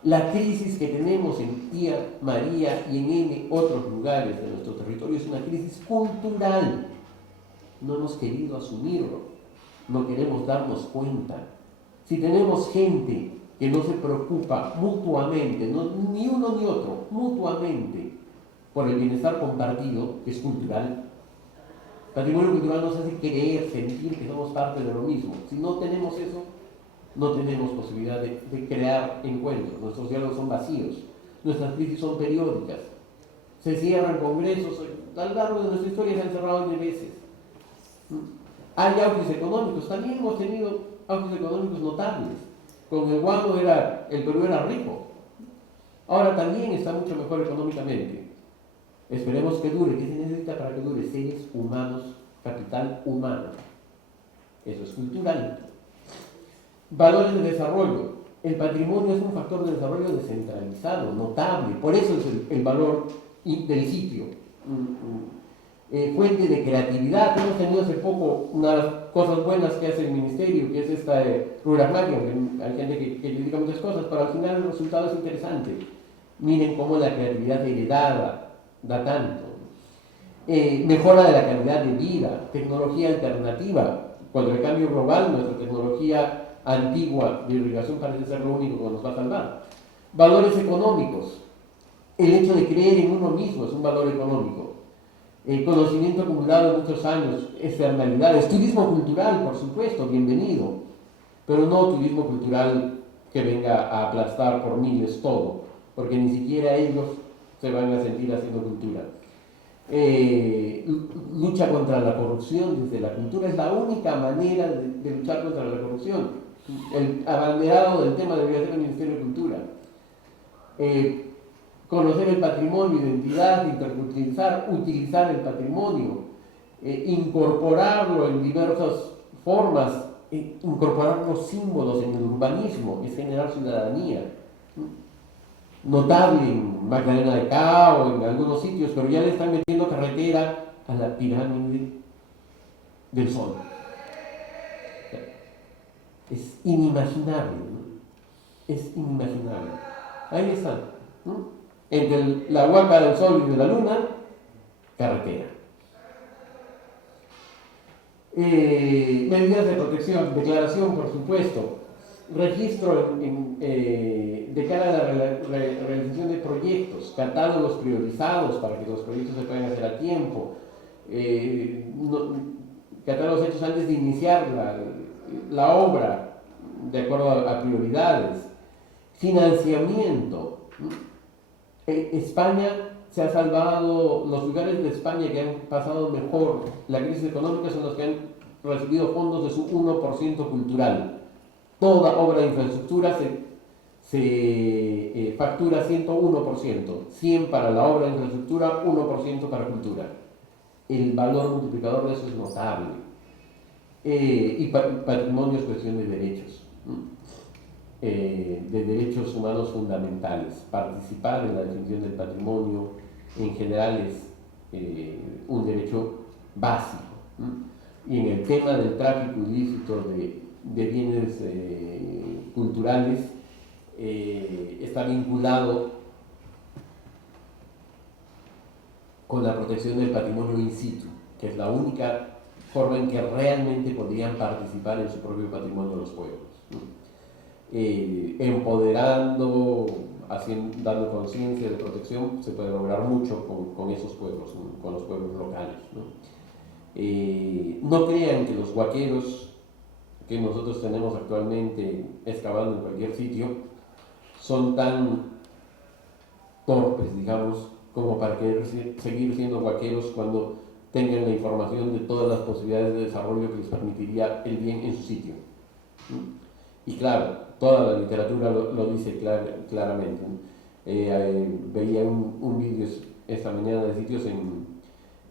La crisis que tenemos en Tía María y en N otros lugares de nuestro territorio es una crisis cultural. No hemos querido asumirlo, no queremos darnos cuenta. Si tenemos gente que no se preocupa mutuamente, no, ni uno ni otro, mutuamente, por el bienestar compartido, que es cultural, patrimonio cultural nos hace creer, sentir que somos parte de lo mismo. Si no tenemos eso, no tenemos posibilidad de crear encuentros. Nuestros diálogos son vacíos, nuestras crisis son periódicas. Se cierran congresos, a lo largo de nuestra historia se han cerrado 9 veces. Hay auges económicos, también hemos tenido auges económicos notables. Con el guano el Perú era rico, ahora también está mucho mejor económicamente. Esperemos que dure. ¿Qué se necesita para que dure? Seres humanos, capital humano. Eso es cultural. Valores de desarrollo. El patrimonio es un factor de desarrollo descentralizado, notable. Por eso es el valor del sitio. Fuente de creatividad. Hemos tenido hace poco una de las cosas buenas que hace el ministerio, que es esta Ruragmagia, que hay gente que dedica muchas cosas, pero al final el resultado es interesante. Miren cómo la creatividad heredada da tanto. Mejora de la calidad de vida, tecnología alternativa. Contra el cambio global, nuestra tecnología antigua de irrigación parece ser lo único que nos va a salvar. Valores económicos. El hecho de creer en uno mismo es un valor económico. Conocimiento acumulado en muchos años, externalidades. Turismo cultural, por supuesto, bienvenido. Pero no turismo cultural que venga a aplastar por miles todo, porque ni siquiera ellos se van a sentir haciendo cultura. Lucha contra la corrupción desde la cultura es la única manera de luchar contra la corrupción. El abanderado del tema debería ser el Ministerio de Cultura. Conocer el patrimonio, identidad, utilizar el patrimonio, incorporarlo en diversas formas, incorporar los símbolos en el urbanismo, es generar ciudadanía. Notable en Magdalena de Cao, en algunos sitios, pero ya le están metiendo carretera a la pirámide del Sol. Es inimaginable, ¿no? Es inimaginable. Ahí está, ¿no? Entre la Huaca del Sol y de la Luna, carretera. Medidas de protección, declaración, por supuesto. Registro de cara a la realización de proyectos, catálogos priorizados para que los proyectos se puedan hacer a tiempo, catálogos hechos antes de iniciar la obra, de acuerdo a prioridades, financiamiento. España se ha salvado, los lugares de España que han pasado mejor la crisis económica son los que han recibido fondos de su 1% cultural. Toda obra de infraestructura se factura 101%, 100 para la obra de infraestructura, 1% para cultura. El valor multiplicador de eso es notable. Y patrimonio es cuestión de derechos, de derechos humanos fundamentales. Participar en la definición del patrimonio en general es un derecho básico. Y en el tema del tráfico ilícito de bienes culturales está vinculado con la protección del patrimonio in situ, que es la única forma en que realmente podrían participar en su propio patrimonio los pueblos, ¿no? Empoderando, dando conciencia de protección, se puede lograr mucho con esos pueblos, ¿no? Con los pueblos locales, ¿no? No crean que los huaqueros que nosotros tenemos actualmente excavando en cualquier sitio son tan torpes, digamos, como para querer seguir siendo huaqueros cuando tengan la información de todas las posibilidades de desarrollo que les permitiría el bien en su sitio. Y claro, toda la literatura lo dice claramente. Veía un vídeo esta mañana de sitios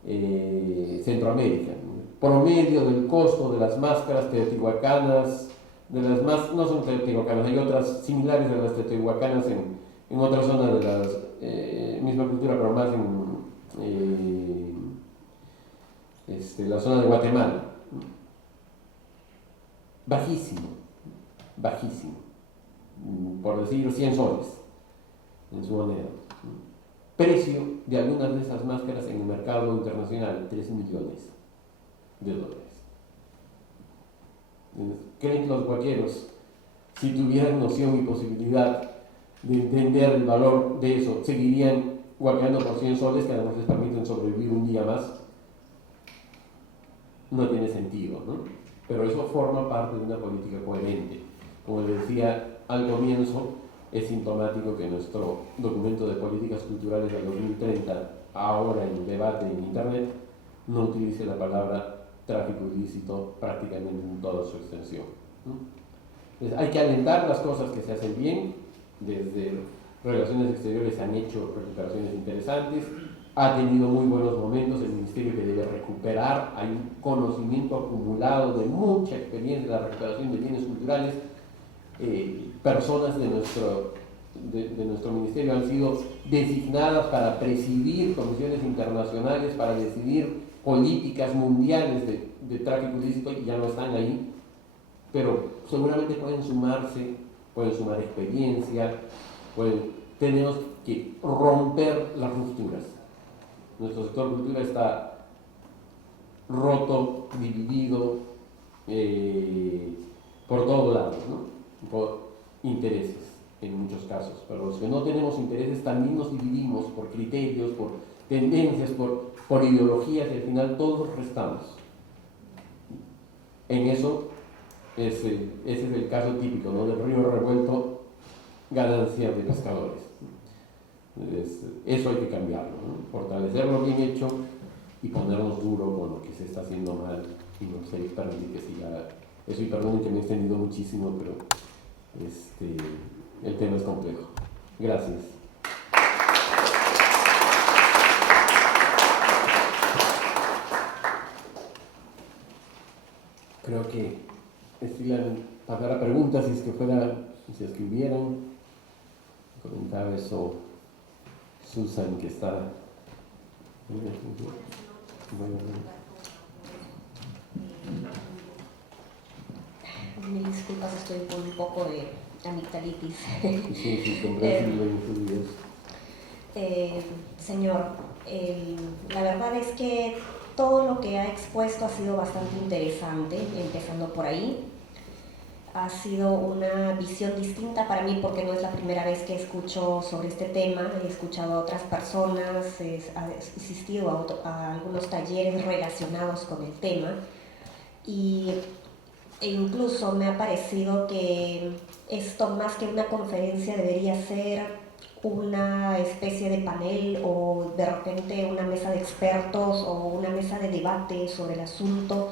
en Centroamérica. Promedio del costo de las máscaras teotihuacanas, no son teotihuacanas, hay otras similares a las teotihuacanas en otras zonas de la misma cultura, pero más en la zona de Guatemala. Bajísimo, bajísimo, por decir 100 soles en su moneda. Precio de algunas de esas máscaras en el mercado internacional, 3 millones de dólares. ¿Creen que los huaqueros, si tuvieran noción y posibilidad de entender el valor de eso, seguirían huaqueando por 100 soles que además les permiten sobrevivir un día más? No tiene sentido, ¿no? Pero eso forma parte de una política coherente. Como les decía al comienzo, es sintomático que nuestro documento de políticas culturales del 2030, ahora en debate en Internet, no utilice la palabra tráfico ilícito prácticamente en toda su extensión, ¿no? Entonces, hay que alentar las cosas que se hacen bien. Desde Relaciones Exteriores se han hecho recuperaciones interesantes, ha tenido muy buenos momentos el Ministerio que debe recuperar, hay un conocimiento acumulado de mucha experiencia en la recuperación de bienes culturales. Personas de nuestro ministerio han sido designadas para presidir comisiones internacionales, para decidir políticas mundiales de tráfico ilícito y ya no están ahí, pero seguramente pueden sumar experiencia, tenemos que romper las rupturas. Nuestro sector cultura está roto, dividido por todos lados, ¿no? Por intereses en muchos casos, pero los que no tenemos intereses también nos dividimos por criterios, por tendencias, por ideologías, y al final todos restamos. En eso, ese es el caso típico, ¿no? Del río revuelto, ganancia de pescadores. Eso hay que cambiarlo, ¿no? Fortalecerlo bien hecho y ponernos duro con lo que se está haciendo mal y no se permitir que siga eso. Y perdonen que me he extendido muchísimo, pero el tema es complejo. Gracias. Creo que pasar a preguntas, si es que hubieran. Comentaba eso Susan, que está... Mil disculpas, estoy con un poco de amigdalitis. Sí, comprensible en estos días. Señor, la verdad es que todo lo que ha expuesto ha sido bastante interesante, empezando por ahí. Ha sido una visión distinta para mí porque no es la primera vez que escucho sobre este tema. He escuchado a otras personas, he asistido a algunos talleres relacionados con el tema e incluso me ha parecido que esto, más que una conferencia, debería ser una especie de panel o de repente una mesa de expertos o una mesa de debate sobre el asunto,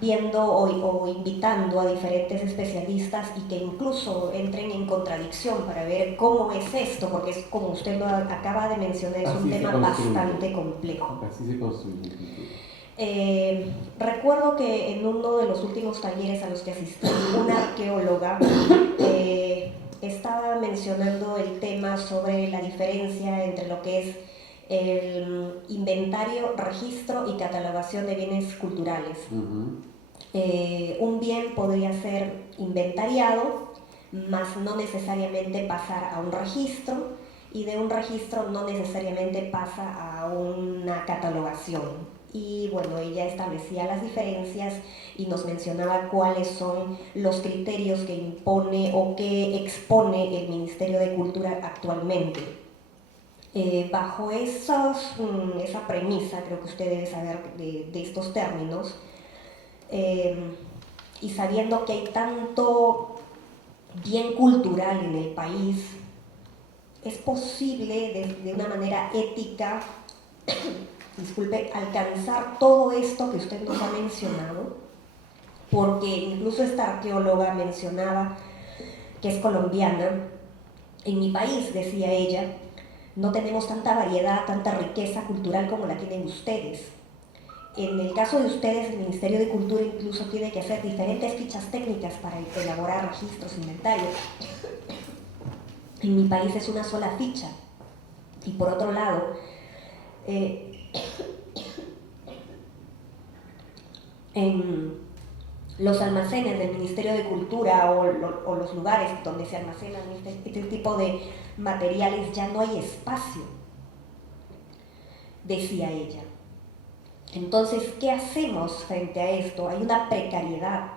viendo o invitando a diferentes especialistas y que incluso entren en contradicción para ver cómo es esto, porque es, como usted lo acaba de mencionar, es un tema bastante complejo. Así se construye. Recuerdo que en uno de los últimos talleres a los que asistí, una arqueóloga estaba mencionando el tema sobre la diferencia entre lo que es el inventario, registro y catalogación de bienes culturales. Un bien podría ser inventariado, mas no necesariamente pasar a un registro, y de un registro no necesariamente pasa a una catalogación. Y bueno, ella establecía las diferencias y nos mencionaba cuáles son los criterios que impone o que expone el Ministerio de Cultura actualmente. Bajo esa premisa, creo que usted debe saber de estos términos, y sabiendo que hay tanto bien cultural en el país, es posible de una manera ética, disculpe, alcanzar todo esto que usted nos ha mencionado, porque incluso esta arqueóloga mencionaba que es colombiana. En mi país, decía ella, no tenemos tanta variedad, tanta riqueza cultural como la tienen ustedes. En el caso de ustedes, el Ministerio de Cultura incluso tiene que hacer diferentes fichas técnicas para elaborar registros, inventarios. En mi país es una sola ficha. Y por otro lado, en los almacenes del Ministerio de Cultura o los lugares donde se almacenan este tipo de materiales ya no hay espacio, decía ella. Entonces, ¿qué hacemos frente a esto? Hay una precariedad.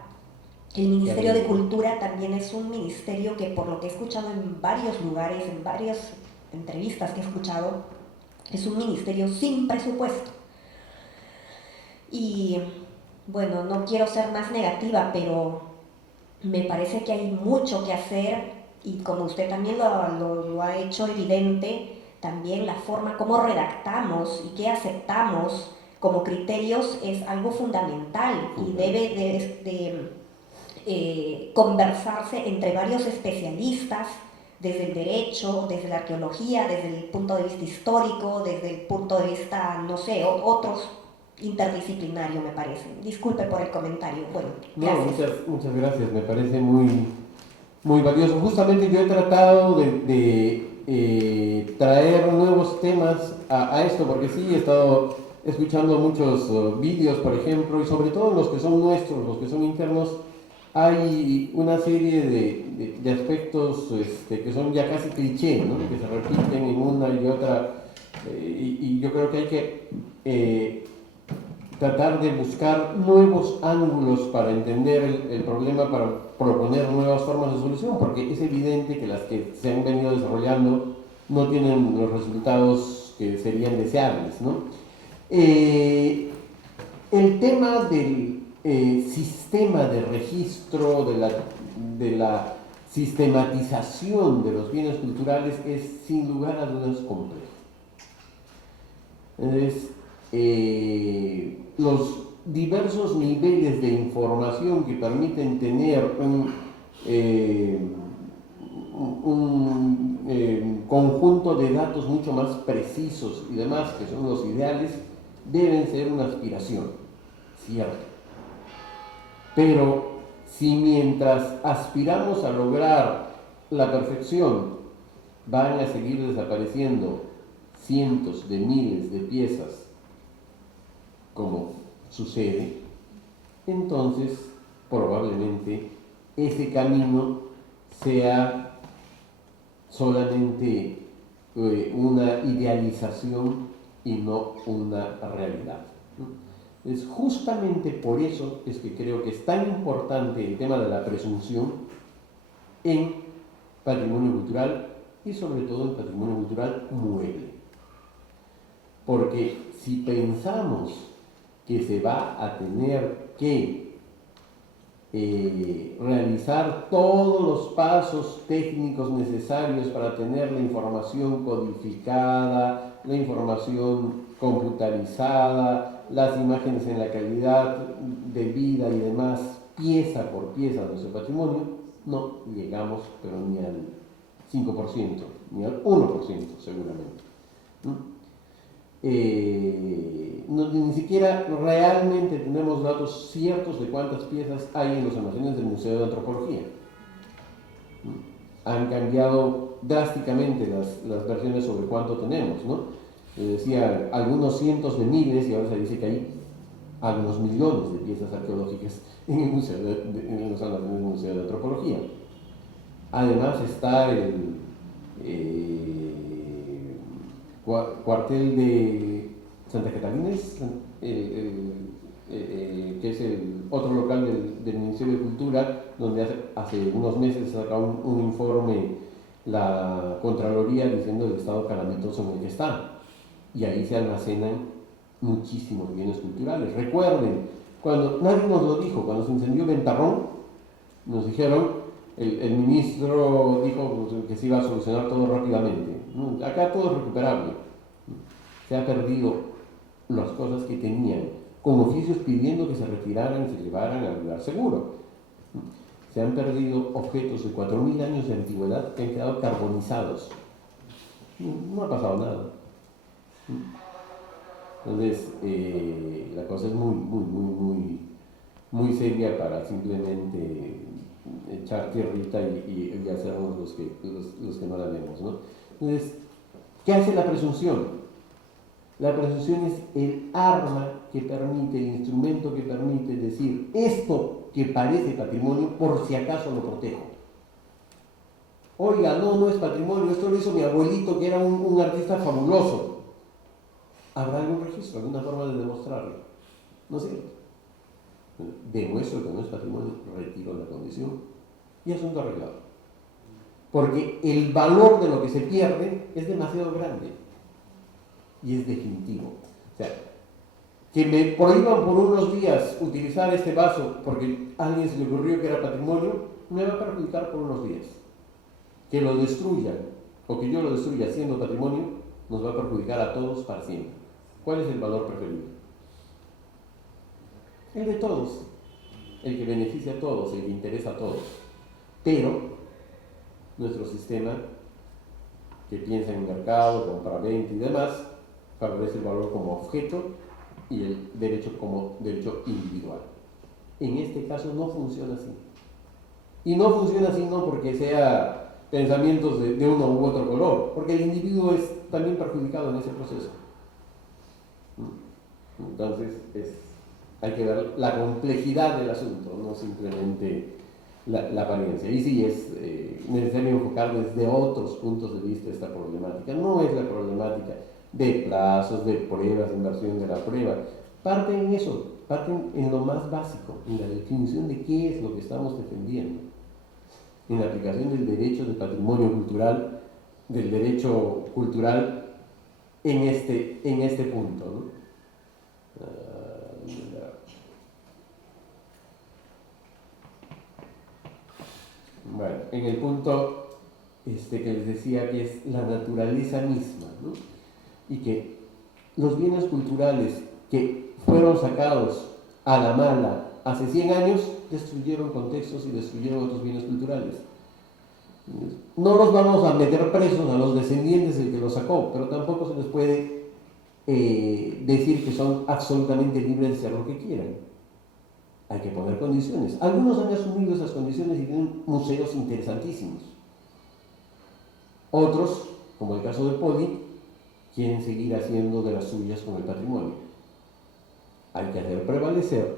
El Ministerio de Cultura también es un ministerio que, por lo que he escuchado en varios lugares, en varias entrevistas que he escuchado, es un ministerio sin presupuesto. Y bueno, no quiero ser más negativa, pero me parece que hay mucho que hacer y como usted también lo ha hecho evidente, también la forma como redactamos y qué aceptamos como criterios es algo fundamental y debe de conversarse entre varios especialistas, desde el derecho, desde la arqueología, desde el punto de vista histórico, desde el punto de vista, no sé, otros interdisciplinario, me parece. Disculpe por el comentario. Bueno, muchas gracias, me parece muy valioso. Justamente yo he tratado de traer nuevos temas a esto, porque sí, he estado escuchando muchos vídeos, por ejemplo, y sobre todo los que son nuestros, los que son internos, hay una serie de aspectos que son ya casi cliché, ¿no? Que se repiten en una y otra, y yo creo que hay que tratar de buscar nuevos ángulos para entender el problema, para proponer nuevas formas de solución, porque es evidente que las que se han venido desarrollando no tienen los resultados que serían deseables, ¿no? El tema del sistema de registro, de la sistematización de los bienes culturales es sin lugar a dudas complejo. Entonces, los diversos niveles de información que permiten tener un conjunto de datos mucho más precisos y demás, que son los ideales, deben ser una aspiración, cierto. Pero si mientras aspiramos a lograr la perfección van a seguir desapareciendo cientos de miles de piezas, como sucede, entonces probablemente ese camino sea solamente una idealización y no una realidad, ¿no? Es justamente por eso es que creo que es tan importante el tema de la presunción en patrimonio cultural y sobre todo en patrimonio cultural mueble. Porque si pensamos que se va a tener que realizar todos los pasos técnicos necesarios para tener la información codificada, la información computarizada, las imágenes en la calidad debida y demás, pieza por pieza de nuestro patrimonio, no llegamos pero ni al 5%, ni al 1% seguramente, ¿no? Ni siquiera realmente tenemos datos ciertos de cuántas piezas hay en los almacenes del Museo de Antropología. Han cambiado drásticamente las versiones sobre cuánto tenemos, ¿no? Decía algunos cientos de miles y ahora se dice que hay algunos millones de piezas arqueológicas en el museo en los almacenes del Museo de Antropología. Además está el cuartel de Santa Catalina, que es el otro local del Ministerio de Cultura, donde hace unos meses sacó un informe la Contraloría diciendo el estado calamitoso en el que está. Y ahí se almacenan muchísimos bienes culturales. Recuerden, cuando nadie nos lo dijo, cuando se incendió Ventarrón, nos dijeron, el ministro dijo que se iba a solucionar todo rápidamente. ¿No? Acá todo es recuperable. Se han perdido las cosas que tenían, con oficios pidiendo que se retiraran y se llevaran al lugar seguro. Se han perdido objetos de 4.000 años de antigüedad que han quedado carbonizados. No ha pasado nada. Entonces, la cosa es muy seria para simplemente echar tierrita y hacernos los que no la vemos, ¿no? Entonces, ¿qué hace la presunción? La presunción es el arma que permite, el instrumento que permite decir esto que parece patrimonio, por si acaso lo protejo. Oiga, no es patrimonio, esto lo hizo mi abuelito que era un artista fabuloso. ¿Habrá algún registro, alguna forma de demostrarlo? No sé. Demuestro que no es patrimonio, retiro la condición y asunto arreglado. Porque el valor de lo que se pierde es demasiado grande y es definitivo. O sea, que me prohíban por unos días utilizar este vaso porque a alguien se le ocurrió que era patrimonio, me va a perjudicar por unos días. Que lo destruyan o que yo lo destruya siendo patrimonio, nos va a perjudicar a todos para siempre. ¿Cuál es el valor preferido? El de todos, el que beneficia a todos, el que interesa a todos. Pero nuestro sistema, que piensa en mercado, compra-venta y demás, favorece el valor como objeto y el derecho como derecho individual. En este caso no funciona así. Y no funciona así no porque sea pensamientos de uno u otro color, porque el individuo es también perjudicado en ese proceso. Entonces hay que ver la complejidad del asunto, no simplemente la apariencia. Y sí es necesario enfocar desde otros puntos de vista esta problemática. No es la problemática de plazos, de pruebas, de inversión de la prueba. Parten en eso, parten en lo más básico, en la definición de qué es lo que estamos defendiendo, en la aplicación del derecho de patrimonio cultural, del derecho cultural en este punto, ¿no? Bueno, en el punto que les decía que es la naturaleza misma, ¿no? Y que los bienes culturales que fueron sacados a la mala hace 100 años destruyeron contextos y destruyeron otros bienes culturales. No los vamos a meter presos a los descendientes del que los sacó, pero tampoco se les puede decir que son absolutamente libres de hacer lo que quieran. Hay que poner condiciones. Algunos han asumido esas condiciones y tienen museos interesantísimos. Otros, como el caso de Poli, quieren seguir haciendo de las suyas con el patrimonio. Hay que hacer prevalecer,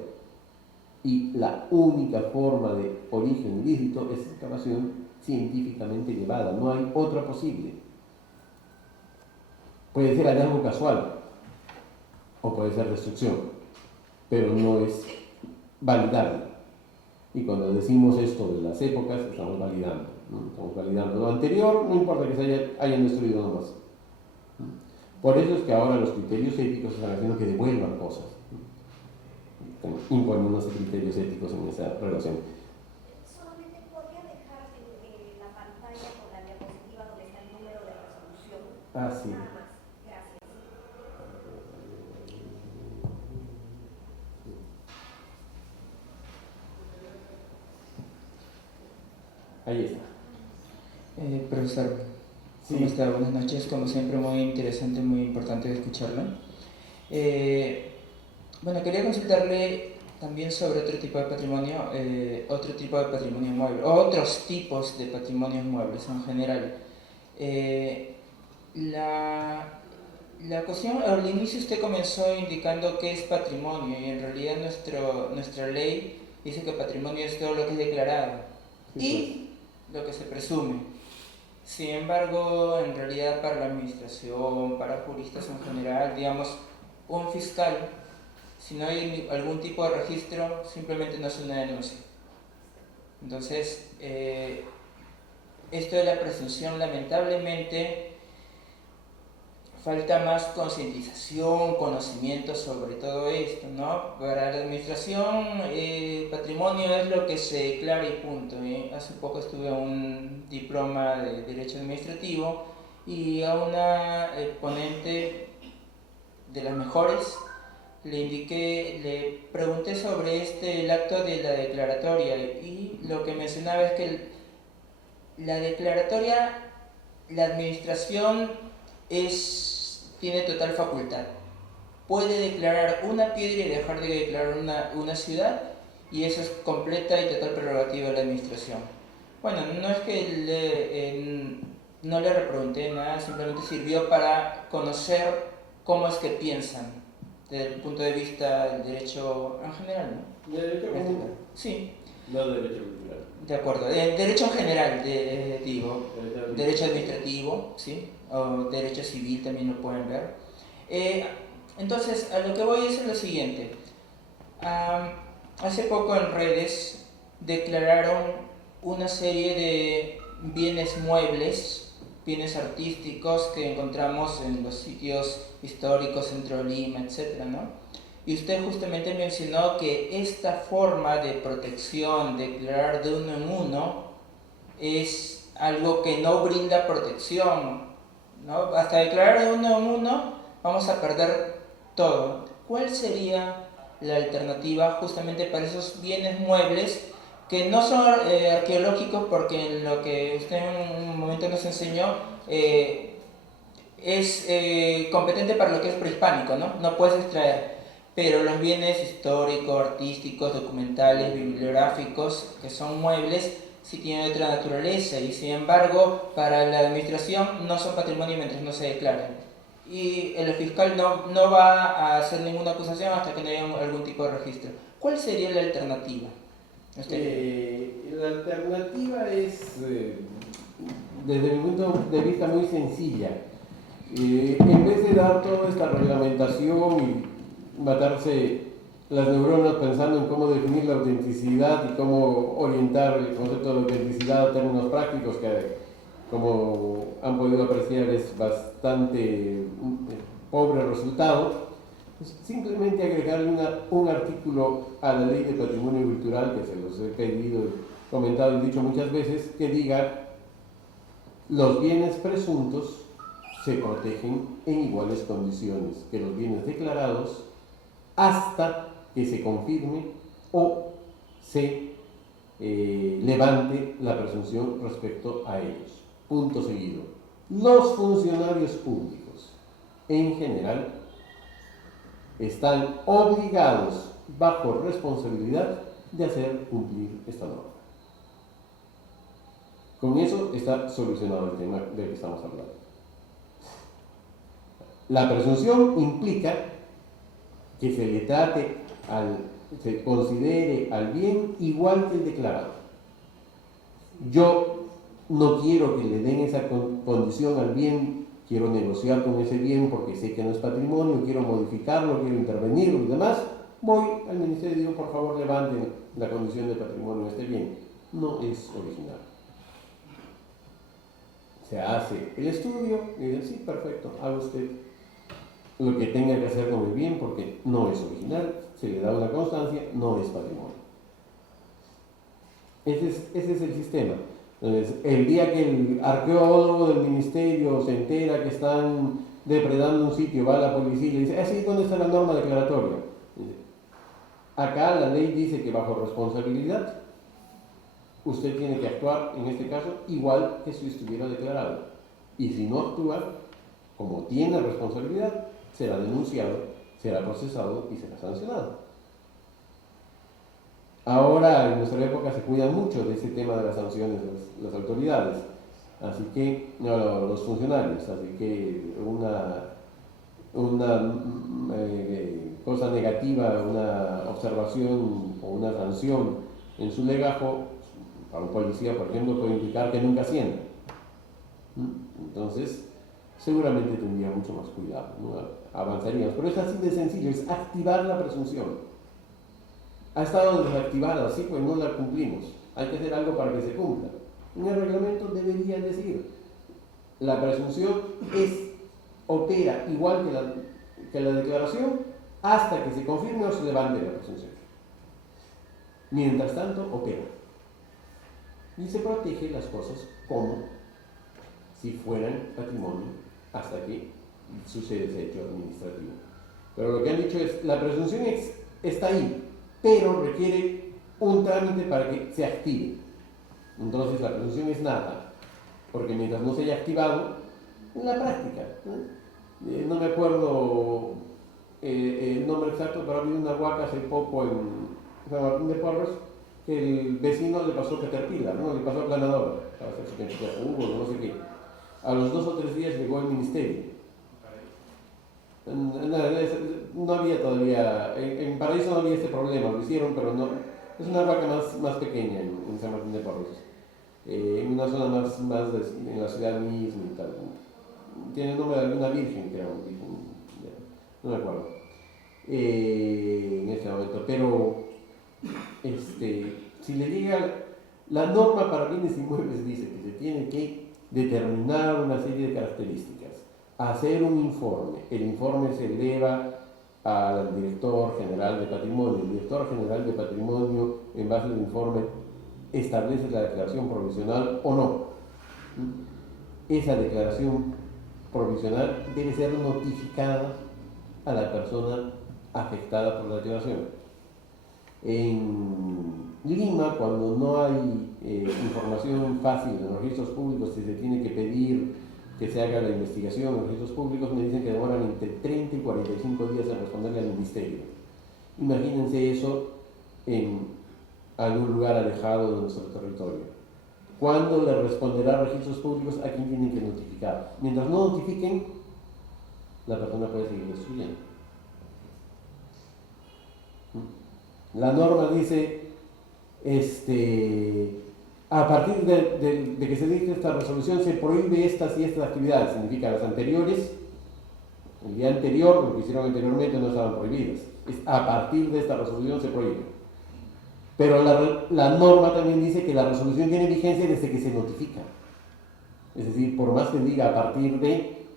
y la única forma de origen ilícito es excavación científicamente llevada, no hay otra posible. Puede ser hallazgo casual o puede ser destrucción, pero no es validable. Y cuando decimos esto de las épocas, estamos validando, ¿no? Estamos validando lo anterior, no importa que se hayan destruido nomás. Por eso es que ahora los criterios éticos están haciendo que devuelvan cosas, imponiéndose criterios éticos en esa relación. Solamente podría dejar la pantalla con la diapositiva donde está el número de resolución. Ah, sí. Nada más. Gracias. Ahí está. Profesor, Sí. ¿cómo está? Buenas noches. Como siempre, muy interesante, muy importante escucharlo. Bueno, quería consultarle también sobre otro tipo de patrimonio mueble, o otros tipos de patrimonios muebles en general. La cuestión, al inicio usted comenzó indicando qué es patrimonio, y en realidad nuestra ley dice que patrimonio es todo lo que es declarado y lo que se presume. Sin embargo, en realidad para la administración, para juristas en general, digamos, un fiscal, si no hay algún tipo de registro, simplemente no hace una denuncia. Entonces, esto de la presunción lamentablemente falta más concientización, conocimiento sobre todo esto, ¿no? Para la administración, patrimonio es lo que se declara y punto. Hace poco estuve en un diploma de Derecho Administrativo y a una ponente de las mejores le pregunté sobre el acto de la declaratoria y lo que mencionaba es que la declaratoria, la administración tiene total facultad. Puede declarar una piedra y dejar de declarar una ciudad, y eso es completa y total prerrogativa de la administración. Bueno, no es que no le repregunté nada, simplemente sirvió para conocer cómo es que piensan desde el punto de vista del derecho en general, ¿no? ¿De derecho común? Sí. No de derecho cultural. De acuerdo, derecho en general, digo, derecho administrativo, ¿sí? O derecho civil también lo pueden ver. Entonces, a lo que voy es lo siguiente. Hace poco en redes declararon una serie de bienes muebles, bienes artísticos que encontramos en los sitios históricos, Centro Lima, etc., ¿no? Y usted justamente mencionó que esta forma de protección, declarar de uno en uno, es algo que no brinda protección, ¿no? Hasta declarar de uno en uno vamos a perder todo. ¿Cuál sería la alternativa justamente para esos bienes muebles que no son arqueológicos, porque en lo que usted en un momento nos enseñó es competente para lo que es prehispánico, ¿no? No puedes extraer? Pero los bienes históricos, artísticos, documentales, bibliográficos, que son muebles, sí tienen otra naturaleza y sin embargo para la administración no son patrimonio mientras no se declaren. Y el fiscal no va a hacer ninguna acusación hasta que no haya algún tipo de registro. ¿Cuál sería la alternativa? La alternativa es, desde mi punto de vista, muy sencilla. En vez de dar toda esta reglamentación y matarse las neuronas pensando en cómo definir la autenticidad y cómo orientar el concepto de autenticidad a términos prácticos, que como han podido apreciar es bastante pobre resultado, pues simplemente agregarle un artículo a la Ley de Patrimonio Cultural, que se los he pedido, comentado y dicho muchas veces, que diga: los bienes presuntos se protegen en iguales condiciones que los bienes declarados hasta que se confirme o se levante la presunción respecto a ellos. Punto seguido. Los funcionarios públicos, en general, están obligados, bajo responsabilidad, de hacer cumplir esta norma. Con eso está solucionado el tema del que estamos hablando. La presunción implica que se le trate se considere al bien igual que el declarado. Yo no quiero que le den esa condición al bien, quiero negociar con ese bien porque sé que no es patrimonio, quiero modificarlo, quiero intervenirlo y demás, voy al ministerio y digo: por favor, levanten la condición de patrimonio de este bien. No es original. Se hace el estudio y dice: sí, perfecto, haga usted lo que tenga que hacer con el bien porque no es original, se le da una constancia, no es patrimonio. Ese es el sistema. Entonces, el día que el arqueólogo del ministerio se entera que están depredando un sitio, va a la policía y le dice: sí, ¿dónde está la norma declaratoria? Acá la ley dice que bajo responsabilidad usted tiene que actuar, en este caso, igual que si estuviera declarado. Y si no actúa, como tiene responsabilidad, será denunciado, será procesado y será sancionado. Ahora, en nuestra época, se cuidan mucho de ese tema de las sanciones las autoridades, así que, los funcionarios, así que una cosa negativa, una observación o una sanción en su legajo, para un policía, por ejemplo, puede implicar que nunca ascienda. Entonces, seguramente tendría mucho más cuidado, ¿no? Avanzaríamos, pero es así de sencillo, es activar la presunción. Ha estado desactivada, sí, pues no la cumplimos, hay que hacer algo para que se cumpla. En el reglamento debería decir: la presunción es opera igual que la declaración hasta que se confirme o se levante la presunción. Mientras tanto, opera. Y se protege las cosas como si fueran patrimonio hasta que sucede ese hecho administrativo. Pero lo que han dicho es, la presunción está ahí, pero requiere un trámite para que se active. Entonces la presunción es nada, porque mientras no se haya activado, en la práctica, no me acuerdo el nombre exacto, pero había una huaca hace poco en San Martín de Porres, que el vecino le pasó Caterpillar, ¿no? Le pasó aplanadora, para hacer su cantidad de jugo, no sé qué. A los 2 o 3 días llegó el ministerio. No había todavía, en Paraíso no había este problema, lo hicieron, pero no, es una vaca más pequeña en San Martín de Porres, en una zona más en la ciudad misma y tal. Tiene el nombre de alguna virgen, creo, no me acuerdo en este momento, pero si le llega, la norma para bienes inmuebles dice que se tiene que determinar una serie de características, hacer un informe, el informe se eleva al director general de patrimonio, el director general de patrimonio en base al informe establece la declaración provisional o no. Esa declaración provisional debe ser notificada a la persona afectada por la declaración. En Lima, cuando no hay información fácil en los registros públicos, si se tiene que pedir que se haga la investigación en los registros públicos, me dicen que demoran entre 30 y 45 días en responderle al ministerio. Imagínense eso en algún lugar alejado de nuestro territorio. ¿Cuándo le responderá a registros públicos a quién tienen que notificar? Mientras no notifiquen, la persona puede seguir destruyendo. La norma dice, a partir de que se dicte esta resolución se prohíbe estas y estas actividades, significa las anteriores, el día anterior, lo que hicieron anteriormente no estaban prohibidas. A partir de esta resolución se prohíbe. Pero la norma también dice que la resolución tiene vigencia desde que se notifica. Es decir, por más que diga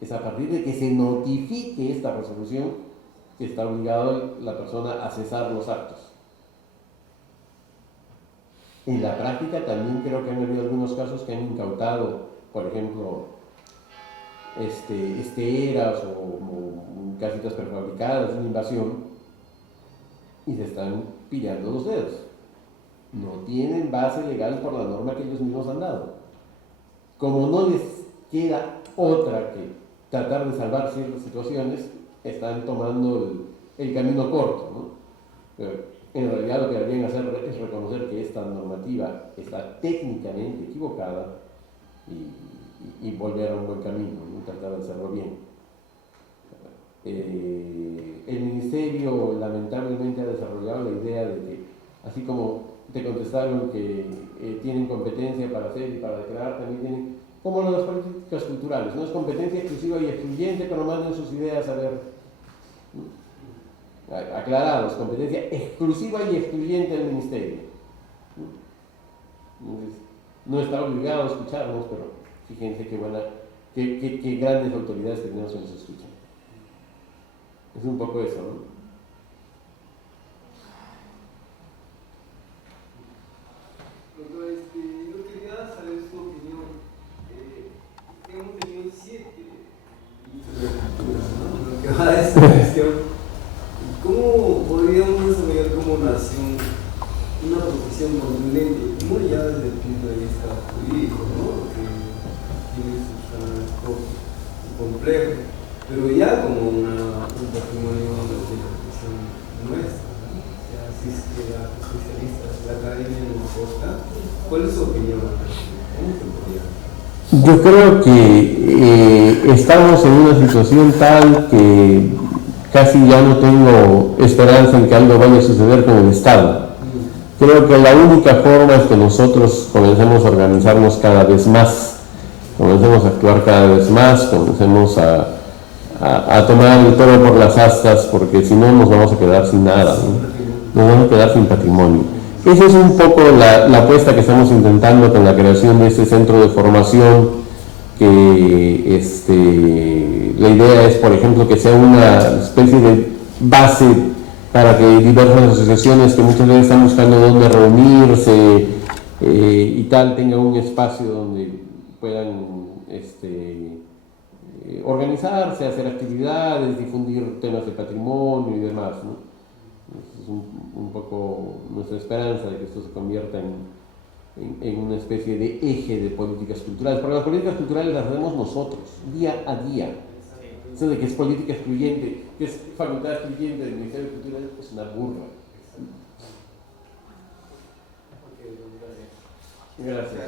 es a partir de que se notifique esta resolución que está obligada la persona a cesar los actos. En la práctica también creo que han habido algunos casos que han incautado, por ejemplo, esteras o casitas prefabricadas, una invasión, y se están pillando los dedos. No tienen base legal por la norma que ellos mismos han dado. Como no les queda otra que tratar de salvar ciertas situaciones, están tomando el camino corto, ¿no? Pero en realidad lo que deberían hacer es reconocer que esta normativa está técnicamente equivocada y volver a un buen camino, ¿no? Tratar de hacerlo bien. El Ministerio lamentablemente ha desarrollado la idea de que, así como te contestaron que tienen competencia para hacer y para declarar, también tienen, como las políticas culturales, no es competencia exclusiva y excluyente, pero manden sus ideas a ver. Aclarados, competencia exclusiva y excluyente del Ministerio. No está obligado a escucharnos, pero fíjense qué grandes autoridades tenemos que nos escuchan. Es un poco eso, ¿no? Doctor, yo quería saber su opinión. Hemos tenido 7 lo que va de esta cuestión. ¿Cómo podríamos desarrollar como nación una profesión contundente, no ya desde el punto de vista jurídico, ¿no? Que tiene sus canales propios y complejos, pero ya como un patrimonio de la profesión nuestra, ¿no? O sea, si es que la especialistas, la academia nos aporta, ¿cuál es su opinión? ¿Cómo se podría? Yo creo que estamos en una situación tal que casi ya no tengo esperanza en que algo vaya a suceder con el Estado. Creo que la única forma es que nosotros comencemos a organizarnos cada vez más, comencemos a actuar cada vez más, comencemos a tomar el toro por las astas, porque si no nos vamos a quedar sin nada, ¿no? Nos vamos a quedar sin patrimonio. Esa es un poco la apuesta que estamos intentando con la creación de este centro de formación que la idea es, por ejemplo, que sea una especie de base para que diversas asociaciones que muchas veces están buscando dónde reunirse y tal, tengan un espacio donde puedan organizarse, hacer actividades, difundir temas de patrimonio y demás, ¿no? Es un poco nuestra esperanza de que esto se convierta en una especie de eje de políticas culturales, porque las políticas culturales las hacemos nosotros, día a día. Eso de que es política excluyente, que es facultad excluyente del Ministerio de Cultura, es una burla. Gracias.